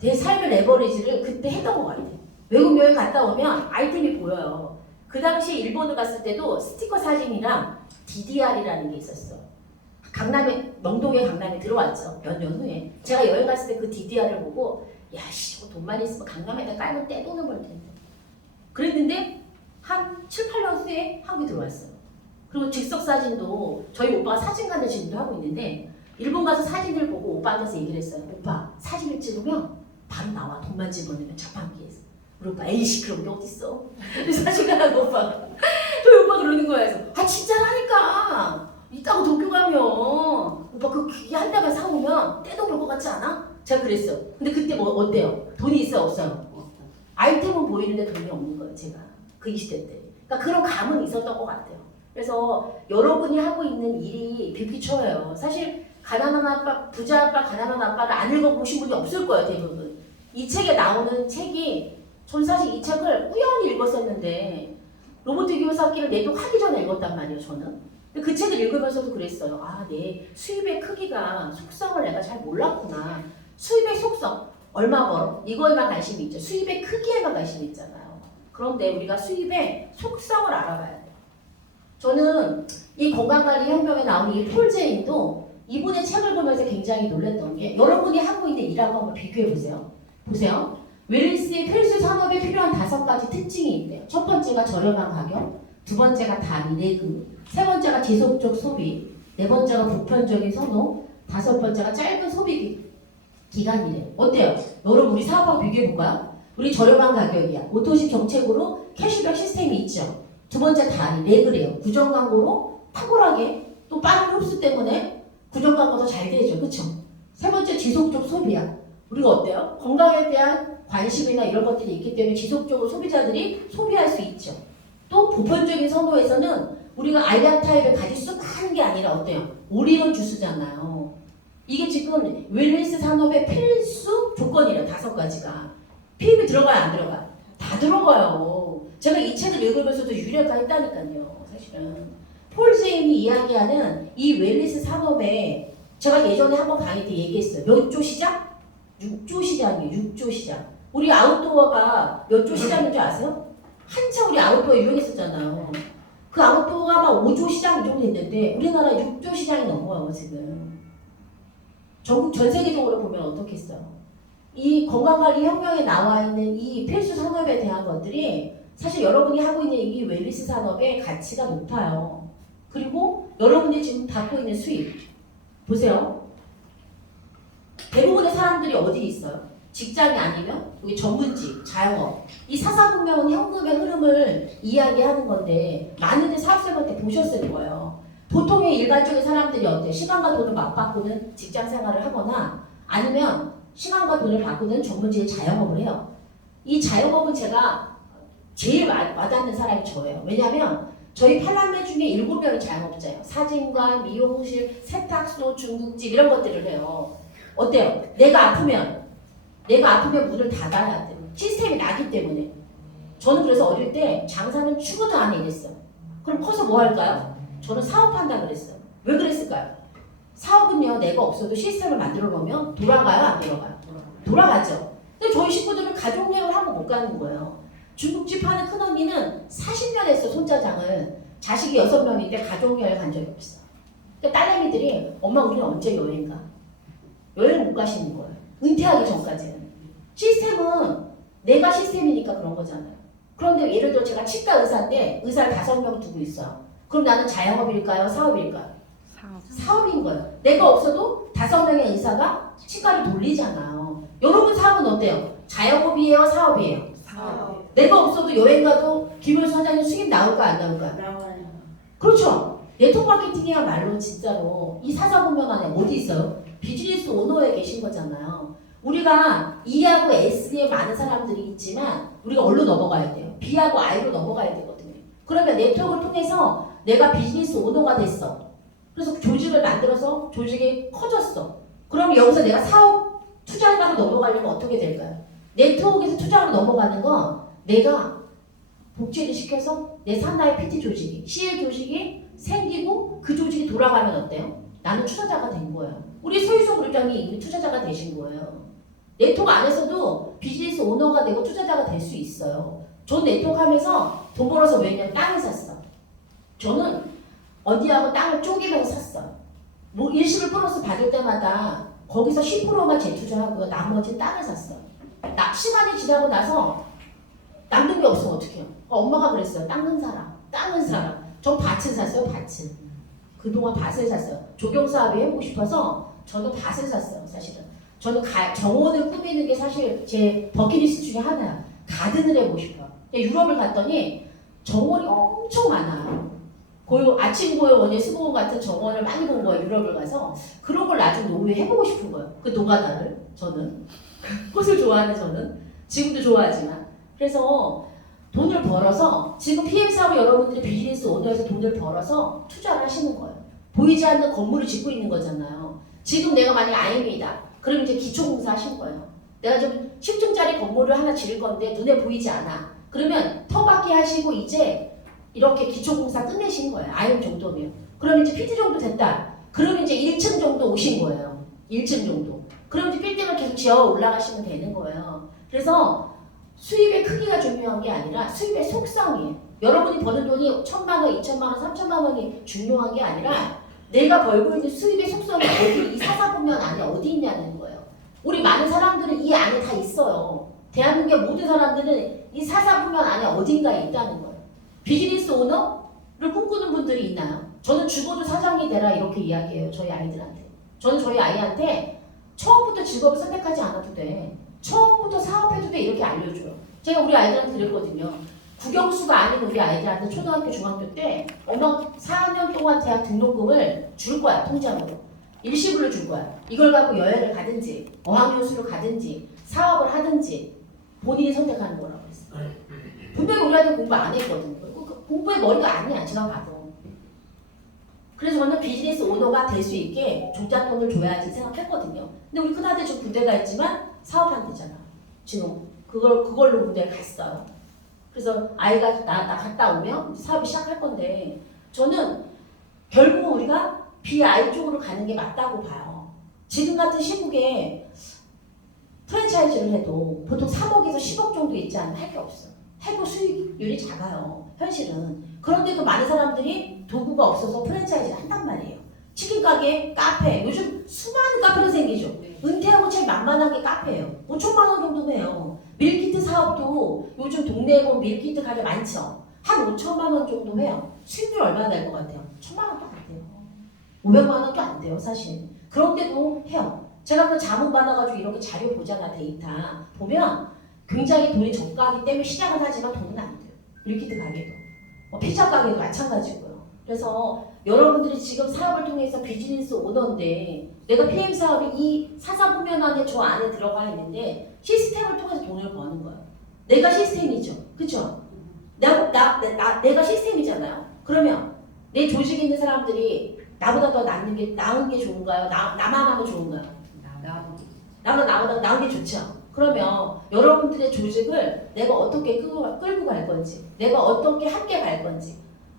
내 삶의 레버리지를 그때 했던 것 같아요. 외국 여행 갔다 오면 아이템이 보여요. 그 당시 일본을 갔을 때도 스티커 사진이랑 DDR이라는 게 있었어. 명동에 강남에 들어왔죠. 몇 년 후에. 제가 여행 갔을 때 그 DDR을 보고 야씨 저거 돈 많이 있으면 강남에다 깔면 떼돈을 벌 텐데. 그랬는데 한 7, 8년 후에 한국에 들어왔어요. 그리고 즉석 사진도 저희 오빠가 사진관을 지금도 하고 있는데 일본 가서 사진을 보고 오빠한테서 얘기를 했어요. 오빠 사진을 찍으면 바로 나와. 돈만 집어넣으면 자판기에서. 우리 오빠 에이씨 그런 게 어딨어. 사진관하고 오빠가 저희 오빠가 그러는 거예요. 그래서 아 진짜라니까. 이따가 도쿄 가면 오빠 그 귀 한 달만 사오면 떼돈 벌 것 같지 않아? 제가 그랬어. 근데 그때 뭐 어때요? 돈이 있어요 없어요? 아이템은 보이는데 돈이 없는 거예요. 제가 그 20대 때. 그러니까 그런 감은 있었던 것 같아요. 그래서 여러분이 하고 있는 일이 빅피처예요. 사실 가난한 아빠, 부자 아빠, 가난한 아빠를 안 읽어보신 분이 없을 거예요. 대부분. 이 책에 나오는 책이 전 사실 이 책을 우연히 읽었었는데 로버트 기요사키를 내독하기 전에 읽었단 말이에요. 저는. 그 책을 읽으면서도 그랬어요. 아, 내 수입의 크기가 속성을 내가 잘 몰랐구나. 수입의 속성, 얼마 벌어? 이거에만 관심이 있죠. 수입의 크기에만 관심이 있잖아요. 그런데 우리가 수입의 속성을 알아봐야 돼요. 저는 이 건강관리 혁명에 나온 이 폴 제인도 이분의 책을 보면서 굉장히 놀랐던 게 여러분이 하고 있는 일하고 한번 비교해 보세요. 보세요. 웰리스의 필수 산업에 필요한 5가지 특징이 있대요. 첫 번째가 저렴한 가격, 두 번째가 단위 내금, 세 번째가 지속적 소비, 네 번째가 보편적인 선호, 다섯 번째가 짧은 소비 기간이래. 어때요? 여러분 우리 사업하고 비교해 볼까요? 우리 저렴한 가격이야. 오토식 정책으로 캐시백 시스템이 있죠. 두 번째 다리, 레그래요. 구정 광고로 탁월하게 또 빠른 흡수 때문에 구정 광고도 잘 되죠. 그쵸? 세 번째 지속적 소비야. 우리가 어때요? 건강에 대한 관심이나 이런 것들이 있기 때문에 지속적으로 소비자들이 소비할 수 있죠. 또 보편적인 선호에서는 우리가 알약 타입의 가짓수 많은 게 아니라 어때요? 올인원 주스잖아요. 이게 지금 웰니스 산업의 필수 조건이래요. 5가지가. 피임이 들어가요? 안 들어가요? 다 들어가요. 제가 이 책을 읽으면서도 유래가 했다니까요. 사실은. 폴 제인이 이야기하는 이 웰니스 산업에 제가 예전에 한번 강의 때 얘기했어요. 몇 조 시장? 6조 시장이에요. 6조 시장. 우리 아웃도어가 몇 조 시장인 줄 아세요? 한참 우리 아웃도어 유행했었잖아요. 그 아웃도어가 막 5조 시장 정도 됐는데 우리나라 6조 시장이 넘어요 지금. 전국 전 세계적으로 보면 어떻겠어요? 이 건강관리 혁명에 나와 있는 이 필수 산업에 대한 것들이 사실 여러분이 하고 있는 이 웰니스 산업의 가치가 높아요. 그리고 여러분이 지금 받고 있는 수입 보세요. 대부분의 사람들이 어디 있어요? 직장이 아니면 여기 전문직, 자영업. 이 사사분명은 현금의 흐름을 이야기하는 건데 많은 사업자분한테 보셨을 거예요. 보통의 일반적인 사람들이 어때요? 시간과 돈을 맞바꾸는 직장 생활을 하거나 아니면 시간과 돈을 바꾸는 전문직의 자영업을 해요. 이 자영업은 제가 제일 와닿는 사람이 저예요. 왜냐하면 저희 팔남매 중에 7명이 자영업자예요. 사진관, 미용실, 세탁소, 중국집 이런 것들을 해요. 어때요? 내가 아프면 문을 닫아야 돼요. 시스템이 나기 때문에. 저는 그래서 어릴 때 장사는 추구도 안 해 이랬어요. 그럼 커서 뭐 할까요? 저는 사업한다 그랬어요. 왜 그랬을까요? 사업은요, 내가 없어도 시스템을 만들어 놓으면 돌아가요, 안 돌아가요? 돌아가죠. 근데 저희 식구들은 가족여행을 하고 못 가는 거예요. 중국집 하는 큰언니는 40년 했어, 손자장을. 자식이 6명인데 가족여행 간 적이 없어. 그러니까 딸내미들이 엄마 우리는 언제 여행 가? 여행 못 가시는 거예요. 은퇴하기 전까지는. 시스템은 내가 시스템이니까 그런 거잖아요. 그런데 예를 들어 제가 치과 의사인데 의사를 5명 두고 있어요. 그럼 나는 자영업일까요? 사업일까요? 사업인 거예요. 내가 없어도 5명의 의사가 치과를 돌리잖아요. 여러분 사업은 어때요? 자영업이에요? 사업이에요? 사업. 내가 없어도 여행 가도 김효수 사장님 수익 나올까 안 나올까? 나와요. 그렇죠. 네트워크 마케팅이야말로 진짜로 이 사사분명 안에 어디 있어요? 비즈니스 오너에 계신 거잖아요. 우리가 E하고 S에 많은 사람들이 있지만 우리가 어디로 넘어가야 돼요? B하고 I로 넘어가야 되거든요. 그러면 네트워크를 통해서 내가 비즈니스 오너가 됐어. 그래서 조직을 만들어서 조직이 커졌어. 그럼 여기서 내가 사업 투자하러 넘어가려면 어떻게 될까요? 네트워크에서 투자하러 넘어가는 건 내가 복제를 시켜서 내 산하의 PT 조직이, CL 조직이 생기고 그 조직이 돌아가면 어때요? 나는 투자자가 된 거예요. 우리 서유석 부장이 이미 투자자가 되신 거예요. 네트워크 안에서도 비즈니스 오너가 되고 투자자가 될 수 있어요. 전 네트워크 하면서 돈 벌어서 왜냐면 땅을 샀어. 저는 어디하고 땅을 쪼개면서 샀어요. 뭐 일시불 플러스 받을 때마다 거기서 10%만 재투자하고요. 나머지는 땅을 샀어요. 시간이 지나고 나서 남는 게 없으면 어떡해요? 엄마가 그랬어요. 땅은 사람. 저 밭을 샀어요. 밭을. 그동안 밭을 샀어요. 조경사업이 해보고 싶어서 저는 밭을 샀어요. 사실은. 저는 정원을 꾸미는 게 사실 제 버킷리스트 중에 하나야. 가든을 해보고 싶어요. 유럽을 갔더니 정원이 엄청 많아요. 아침 고요원의 수목원 같은 정원을 많이 본 거예요. 유럽을 가서. 그런 걸 나중에 노후에 해보고 싶은 거예요. 그 노가다를. 저는. 꽃을 좋아하는 저는. 지금도 좋아하지만. 그래서 돈을 벌어서 지금 PM 사업 여러분들이 비즈니스 오너에서 돈을 벌어서 투자를 하시는 거예요. 보이지 않는 건물을 짓고 있는 거잖아요. 지금 내가 만약에 IM이다. 그럼 이제 기초공사 하신 거예요. 내가 좀 10층짜리 건물을 하나 지을 건데 눈에 보이지 않아. 그러면 터받기 하시고 이제 이렇게 기초공사 끝내신 거예요. IM 정도면. 그럼 이제 PT 정도 됐다. 그럼 이제 1층 정도 오신 거예요. 1층 정도. 그럼 이제 빌딩을 계속 지어 올라가시면 되는 거예요. 그래서 수입의 크기가 중요한 게 아니라 수입의 속성이에요. 여러분이 버는 돈이 1,000만 원, 2,000만 원, 3,000만 원이 중요한 게 아니라 내가 벌고 있는 수입의 속성이 어디, 이 사사분면 안에 어디 있냐는 거예요. 우리 많은 사람들은 이 안에 다 있어요. 대한민국의 모든 사람들은 이 사사분면 안에 어딘가에 있다는 거예요. 비즈니스 오너를 꿈꾸는 분들이 있나요? 저는 죽어도 사장이 되라 이렇게 이야기해요. 저희 아이들한테. 저는 저희 아이한테 처음부터 직업을 선택하지 않아도 돼. 처음부터 사업해도 돼 이렇게 알려줘요. 제가 우리 아이들한테 그랬거든요. 국영수가 아닌 우리 아이들한테 초등학교, 중학교 때 엄마 4년 동안 대학 등록금을 줄 거야, 통장으로. 일시불로 줄 거야. 이걸 갖고 여행을 가든지, 어학연수를 가든지, 사업을 하든지 본인이 선택하는 거라고 했어. 분명히 우리 아이들 공부 안 했거든. 공부에 머리가 아니야, 제가 봐도. 그래서 저는 비즈니스 오너가 될 수 있게 종잣돈을 줘야지 생각했거든요. 근데 우리 큰아들 지금 군대가 있지만 사업한대잖아. 지금 그걸로 군대에 갔어요. 그래서 아이가 나 갔다 오면 사업을 시작할 건데 저는 결국 우리가 BI 쪽으로 가는 게 맞다고 봐요. 지금 같은 시국에 프랜차이즈를 해도 보통 3억에서 10억 정도 있지 않으면 할 게 없어. 해고 수익률이 작아요. 현실은. 그런데도 많은 사람들이 도구가 없어서 프랜차이즈를 한단 말이에요. 치킨 가게, 카페. 요즘 수많은 카페가 생기죠. 은퇴하고 제일 만만한 게 카페예요. 5천만 원 정도 해요. 밀키트 사업도 요즘 동네에 보면 밀키트 가게 많죠. 한 5천만 원 정도 해요. 수익률 얼마나 될 것 같아요? 1,000만 원도 안 돼요. 500만 원도 안 돼요, 사실. 그런데도 해요. 제가 그 자문 받아가지고 이렇게 자료 보잖아, 데이터. 보면 굉장히 돈이 저가하기 때문에 시작은 하지만 돈은 안 돼요. 밀키트 가게도. 피자 가게도 마찬가지고요. 그래서 여러분들이 지금 사업을 통해서 비즈니스 오너인데 내가 PM 사업이 이 사사보면 안에 저 안에 들어가 있는데 시스템을 통해서 돈을 버는 거예요. 내가 시스템이죠. 그쵸? 내가 시스템이잖아요. 그러면 내 조직에 있는 사람들이 나보다 더 나은 게 좋은가요? 나만 하면 좋은가요? 나보다 나은 게 좋죠. 그러면 여러분들의 조직을 내가 어떻게 끌고 갈 건지, 내가 어떻게 함께 갈 건지.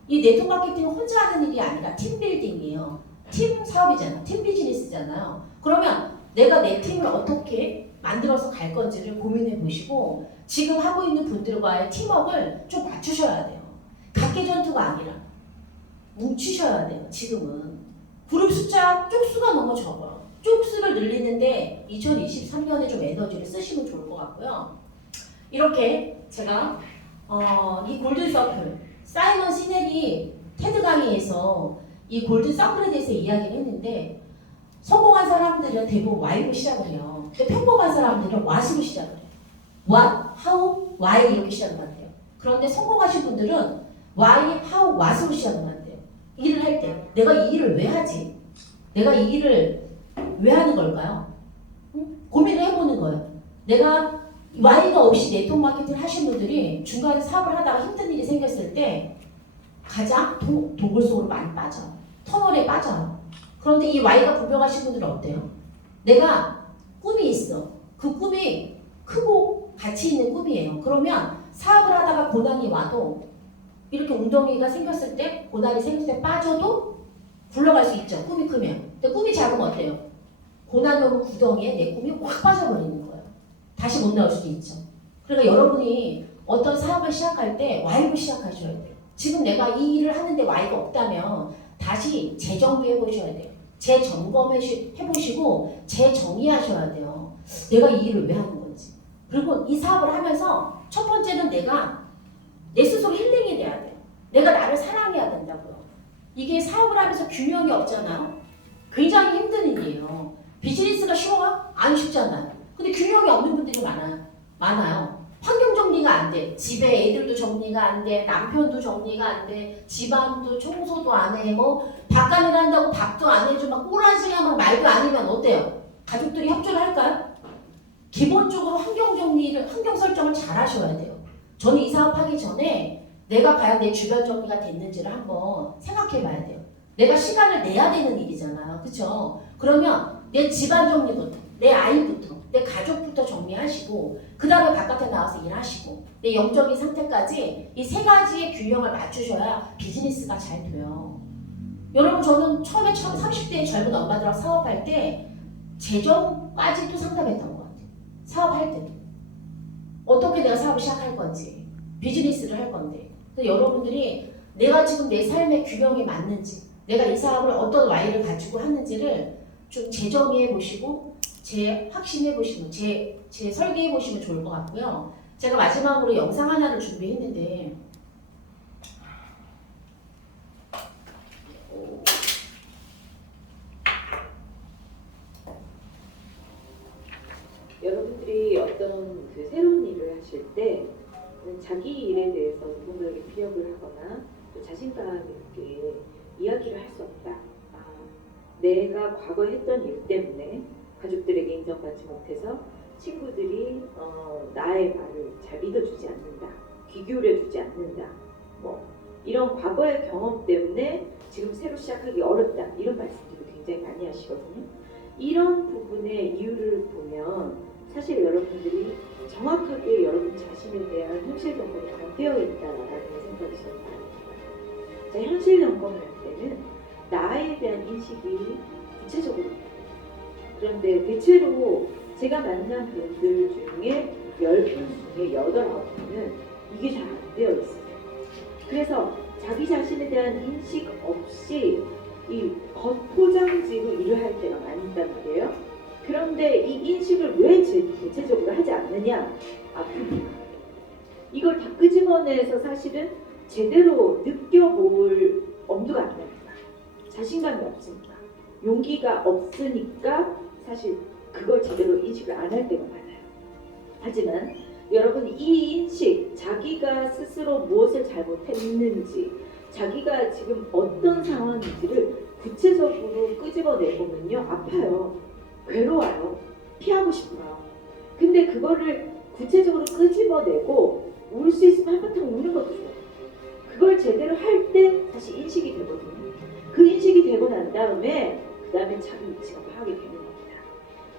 이 네트워크 마케팅은 혼자 하는 일이 아니라 팀 빌딩이에요. 팀 사업이잖아요. 팀 비즈니스잖아요. 그러면 내가 내 팀을 어떻게 만들어서 갈 건지를 고민해 보시고 지금 하고 있는 분들과의 팀워크를 좀 맞추셔야 돼요. 각계전투가 아니라 뭉치셔야 돼요. 지금은. 그룹 숫자 쪽수가 너무 적어요. 쪽수를 늘리는데 2023년에 좀 에너지를 쓰시면 좋을 것 같고요. 이렇게 제가 이 골든 서클, 사이먼 시넬이 테드 강의에서 이 골든 서클에 대해서 이야기를 했는데 성공한 사람들은 대부분 Y로 시작을 해요. 근데 평범한 사람들은 What으로 시작을 해요. What, How, Why 이렇게 시작을 한대요. 그런데 성공하신 분들은 Why, How, What으로 시작을 한대요. 일을 할 때 내가 이 일을 왜 하지? 내가 이 일을 왜 하는 걸까요? 고민을 해보는 거예요. 내가 Y가 없이 네트워크 마케팅을 하신 분들이 중간에 사업을 하다가 힘든 일이 생겼을 때 가장 동굴 속으로 많이 빠져요. 터널에 빠져요. 그런데 이 Y가 분명하신 분들은 어때요? 내가 꿈이 있어. 그 꿈이 크고 가치 있는 꿈이에요. 그러면 사업을 하다가 고난이 와도 이렇게 웅덩이가 생겼을 때 고난이 생겼을 때 빠져도 굴러갈 수 있죠. 꿈이 크면. 근데 꿈이 작으면 어때요? 고난이 오면 구덩이에 내 꿈이 확 빠져버리는 거예요. 다시 못 나올 수도 있죠. 그러니까 여러분이 어떤 사업을 시작할 때 Y로 시작하셔야 돼요. 지금 내가 이 일을 하는데 Y가 없다면 다시 재정비해 보셔야 돼요. 재점검해 보시고 재정의하셔야 돼요. 내가 이 일을 왜 하는 건지. 그리고 이 사업을 하면서 첫 번째는 내가 내 스스로 힐링이 돼야 돼요. 내가 나를 사랑해야 된다고요. 이게 사업을 하면서 균형이 없잖아요. 굉장히 힘든 일이에요. 비즈니스가 쉬워요? 안 쉽잖아요. 근데 균형이 없는 분들이 많아요. 환경 정리가 안 돼. 집에 애들도 정리가 안 돼. 남편도 정리가 안 돼. 집안도 청소도 안 해. 뭐 밥간일 한다고 밥도 안 해줘. 막 꼬라지가 막 말도 아니면 어때요? 가족들이 협조를 할까요? 기본적으로 환경 설정을 잘 하셔야 돼요. 저는 이 사업하기 전에 내가 과연 내 주변 정리가 됐는지를 한번 생각해 봐야 돼요. 내가 시간을 내야 되는 일이잖아요. 그쵸? 그러면 내 집안 정리부터, 내 아이부터, 내 가족부터 정리하시고 그 다음에 바깥에 나와서 일하시고 내 영적인 상태까지 이 세 가지의 균형을 맞추셔야 비즈니스가 잘 돼요. 여러분 저는 처음에 30대의 젊은 엄마들하고 사업할 때 재정까지도 상담했던 것 같아요. 사업할 때 어떻게 내가 사업을 시작할 건지 비즈니스를 할 건데 근데 여러분들이 내가 지금 내 삶의 균형에 맞는지 내가 이 사업을 어떤 Y를 가지고 하는지를 좀 재정의해 보시고 재확신해 보시면 설계해 보시면 좋을 것 같고요. 제가 마지막으로 영상 하나를 준비했는데 여러분들이 어떤 그 새로운 일을 하실 때 자기 일에 대해서 누군가에게 피력을 하거나 또 자신감 있게 이야기를 할 수 없다. 내가 과거에 했던 일 때문에 가족들에게 인정받지 못해서 친구들이 나의 말을 잘 믿어주지 않는다. 귀 기울여주지 않는다. 뭐 이런 과거의 경험 때문에 지금 새로 시작하기 어렵다. 이런 말씀들을 굉장히 많이 하시거든요. 이런 부분의 이유를 보면 사실 여러분들이 정확하게 여러분 자신에 대한 현실 점검이 안 되어 있다라는 생각이 저는 많이 들어요. 자, 현실 점검을 할 때는 나에 대한 인식이 구체적으로 돼요. 그런데 대체로 제가 만난 분들 중에 10분 중에 8, 9분은 이게 잘 안 되어 있어요. 그래서 자기 자신에 대한 인식 없이 이 겉포장지로 일을 할 때가 많이 있단 말이에요. 그런데 이 인식을 왜 대체적으로 하지 않느냐? 아픕니다. 이걸 다 끄집어내서 사실은 제대로 느껴볼 엄두가 안 납니다. 자신감이 없으니까, 용기가 없으니까 사실 그걸 제대로 인식을 안 할 때가 많아요. 하지만 여러분 이 인식, 자기가 스스로 무엇을 잘못했는지, 자기가 지금 어떤 상황인지를 구체적으로 끄집어내보면요, 아파요. 괴로워요. 피하고 싶어요. 근데 그거를 구체적으로 끄집어내고 울 수 있으면 한바탕 우는 것도 좋아요. 그걸 제대로 할 때 다시 인식이 되거든요. 그 인식이 되고 난 다음에 그 다음에 자기 위치가 파악이 되는 겁니다.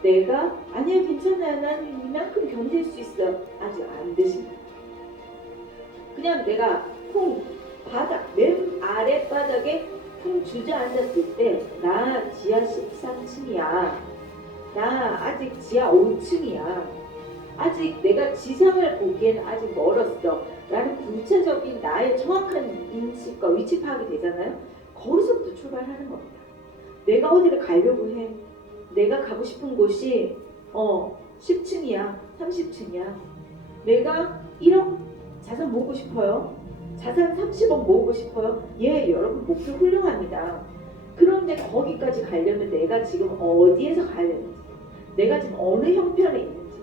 내가 아니야 괜찮아요. 나는 이만큼 견딜 수 있어요. 아직 안 되십니다. 그냥 내가 바닥 맨 아랫바닥에 쿵 주저앉았을 때 나 지하 13층이야. 나 아직 지하 5층이야. 아직 내가 지상을 보기에는 아직 멀었어. 라는 구체적인 나의 정확한 인식과 위치 파악이 되잖아요. 거기서부터 출발하는 겁니다. 내가 어디를 가려고 해. 내가 가고 싶은 곳이 10층이야. 30층이야. 내가 1억 자산 모으고 싶어요. 자산 30억 모으고 싶어요. 예, 여러분 목표 훌륭합니다. 그런데 거기까지 가려면 내가 지금 어디에서 가려는지, 내가 지금 어느 형편에 있는지,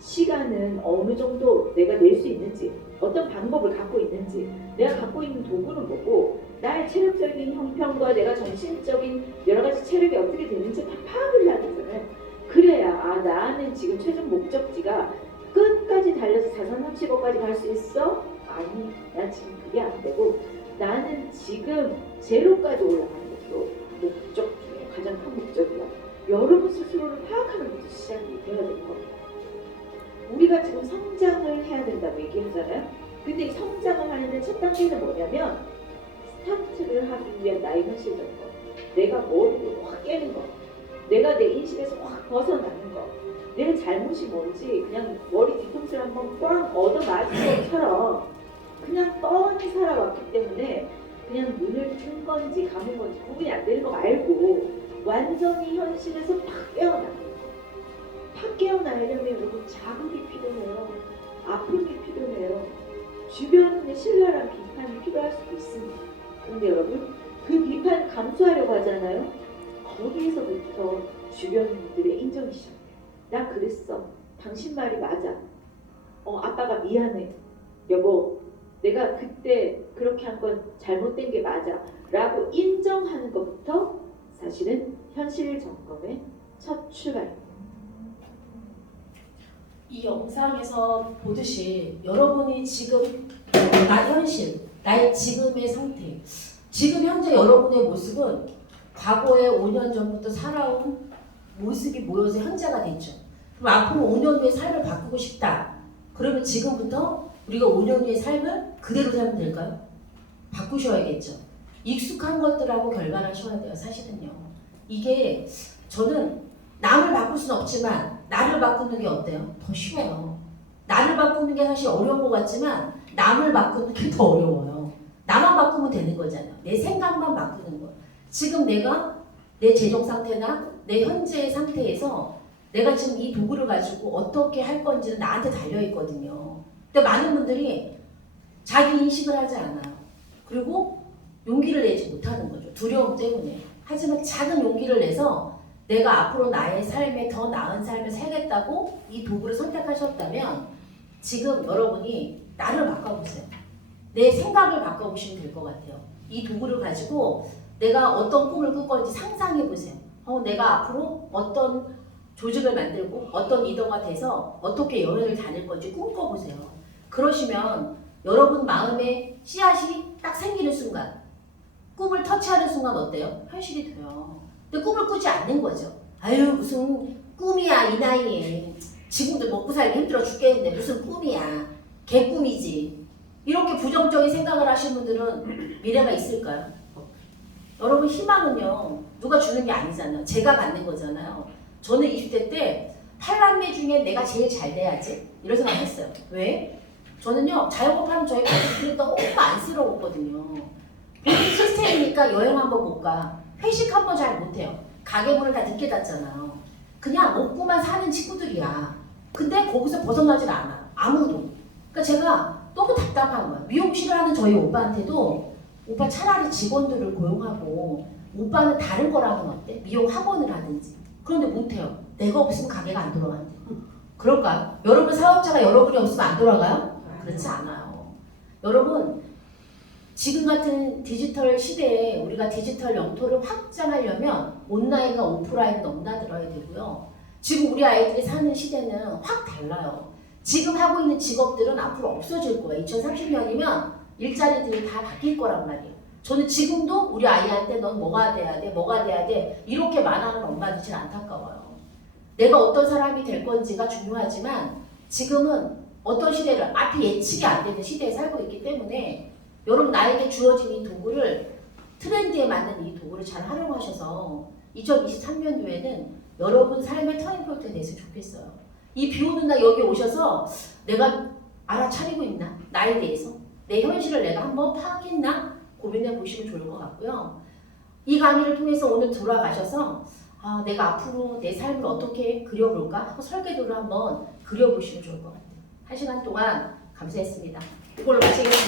시간은 어느 정도 내가 낼 수 있는지, 어떤 방법을 갖고 있는지, 내가 갖고 있는 도구는 뭐고, 나의 체력적인 형편과 내가 정신적인 여러 가지 체력이 어떻게 되는지 다 파악을 해야 되잖아요. 그래야 나는 지금 최종 목적지가 끝까지 달려서 자산 30억까지 갈 수 있어? 아니, 난 지금 그게 안 되고 나는 지금 제로까지 올라가는 것도 목적 중에 가장 큰 목적이야. 여러분 스스로를 파악하는 것도 시작이 되어야 되는 겁니다. 우리가 지금 성장을 해야 된다고 얘기하잖아요. 근데 이 성장을 하는 첫 단계는 뭐냐면 스타트를 하기 위한 나의 현실 점검. 내가 머리를 확 깨는 거. 내가 내 인식에서 확 벗어나는 거. 내 잘못이 뭔지 그냥 머리 뒤통수를 한번 꽝 얻어맞은 것처럼 그냥 뻔히 살아왔기 때문에 그냥 눈을 뜬 건지 감은 건지 구분이 안 되는 거 말고 완전히 현실에서 팍 깨어나는 거. 팍 깨어나려면 여러분 자극이 필요해요. 아픔이 필요해요. 주변의 신랄한 비판이 필요할 수도 있습니다. 근데 여러분 그 비판을 감수하려고 하잖아요. 거기에서부터 주변인들의 인정이 시작해요. 나 그랬어. 당신 말이 맞아. 아빠가 미안해. 여보, 내가 그때 그렇게 한 건 잘못된 게 맞아. 라고 인정하는 것부터 사실은 현실 점검의 첫 출발입니다. 이 영상에서 보듯이 여러분이 지금 나의 현실, 나의 지금의 상태, 지금 현재 여러분의 모습은 과거에 5년 전부터 살아온 모습이 모여서 현재가 됐죠. 그럼 앞으로 5년 후의 삶을 바꾸고 싶다. 그러면 지금부터 우리가 5년 후의 삶을 그대로 살면 될까요? 바꾸셔야겠죠. 익숙한 것들하고 결반하셔야 돼요. 사실은요. 이게 저는 남을 바꿀 수는 없지만 나를 바꾸는 게 어때요? 더 쉬워요. 나를 바꾸는 게 사실 어려운 것 같지만 남을 바꾸는 게 더 어려워요. 나만 바꾸면 되는 거잖아요. 내 생각만 바꾸는 거. 지금 내가 내 재정 상태나 내 현재의 상태에서 내가 지금 이 도구를 가지고 어떻게 할 건지는 나한테 달려있거든요. 근데 많은 분들이 자기 인식을 하지 않아요. 그리고 용기를 내지 못하는 거죠. 두려움 때문에. 하지만 작은 용기를 내서 내가 앞으로 나의 삶에 더 나은 삶을 살겠다고 이 도구를 선택하셨다면 지금 여러분이 나를 바꿔보세요. 내 생각을 바꿔보시면 될 것 같아요. 이 도구를 가지고 내가 어떤 꿈을 꿀 건지 상상해보세요. 내가 앞으로 어떤 조직을 만들고 어떤 리더가 돼서 어떻게 여행을 다닐 건지 꿈꿔보세요. 그러시면 여러분 마음에 씨앗이 딱 생기는 순간, 꿈을 터치하는 순간 어때요? 현실이 돼요. 근데 꿈을 꾸지 않는 거죠. 아유 무슨 꿈이야 이 나이에. 지금도 먹고 살기 힘들어 죽겠는데 무슨 꿈이야. 개꿈이지. 이렇게 부정적인 생각을 하시는 분들은 미래가 있을까요? 여러분 희망은요 누가 주는 게 아니잖아요. 제가 갖는 거잖아요. 저는 20대 때 8남매 중에 내가 제일 잘 돼야지 이런 생각을 했어요. 왜? 저는요 자영업하는 저희 가족들이 너무 안쓰러웠거든요. 본인 시스템이니까 여행 한번 못 가. 회식 한번 잘 못해요. 가게 문을 다 늦게 닫잖아요. 그냥 먹고만 사는 친구들이야. 근데 거기서 벗어나질 않아. 아무도. 그러니까 제가 너무 답답한 거야. 미용실을 하는 저희 오빠한테도 오빠 차라리 직원들을 고용하고 오빠는 다른 걸 하면 어때? 미용 학원을 하든지. 그런데 못해요. 내가 없으면 가게가 안 돌아간대. 그럴까요? 여러분 사업자가 여러분이 없으면 안 돌아가요? 그렇지 않아요. 여러분 지금 같은 디지털 시대에 우리가 디지털 영토를 확장하려면 온라인과 오프라인을 넘나들어야 되고요. 지금 우리 아이들이 사는 시대는 확 달라요. 지금 하고 있는 직업들은 앞으로 없어질 거예요. 2030년이면 일자리들이 다 바뀔 거란 말이에요. 저는 지금도 우리 아이한테 넌 뭐가 돼야 돼, 뭐가 돼야 돼 이렇게 말하는 엄마들 제일 안타까워요. 내가 어떤 사람이 될 건지가 중요하지만 지금은 어떤 시대를 앞이 예측이 안 되는 시대에 살고 있기 때문에 여러분 나에게 주어진 이 도구를 트렌드에 맞는 이 도구를 잘 활용하셔서 2023년도에는 여러분 삶의 터닝포인트가 됐으면 좋겠어요. 이 비 오는 날 여기 오셔서 내가 알아차리고 있나? 나에 대해서 내 현실을 내가 한번 파악했나? 고민해 보시면 좋을 것 같고요. 이 강의를 통해서 오늘 돌아가셔서 내가 앞으로 내 삶을 어떻게 그려볼까 하고 설계도를 한번 그려보시면 좋을 것 같아요. 1시간 동안 감사했습니다. 이걸로 마치겠습니다.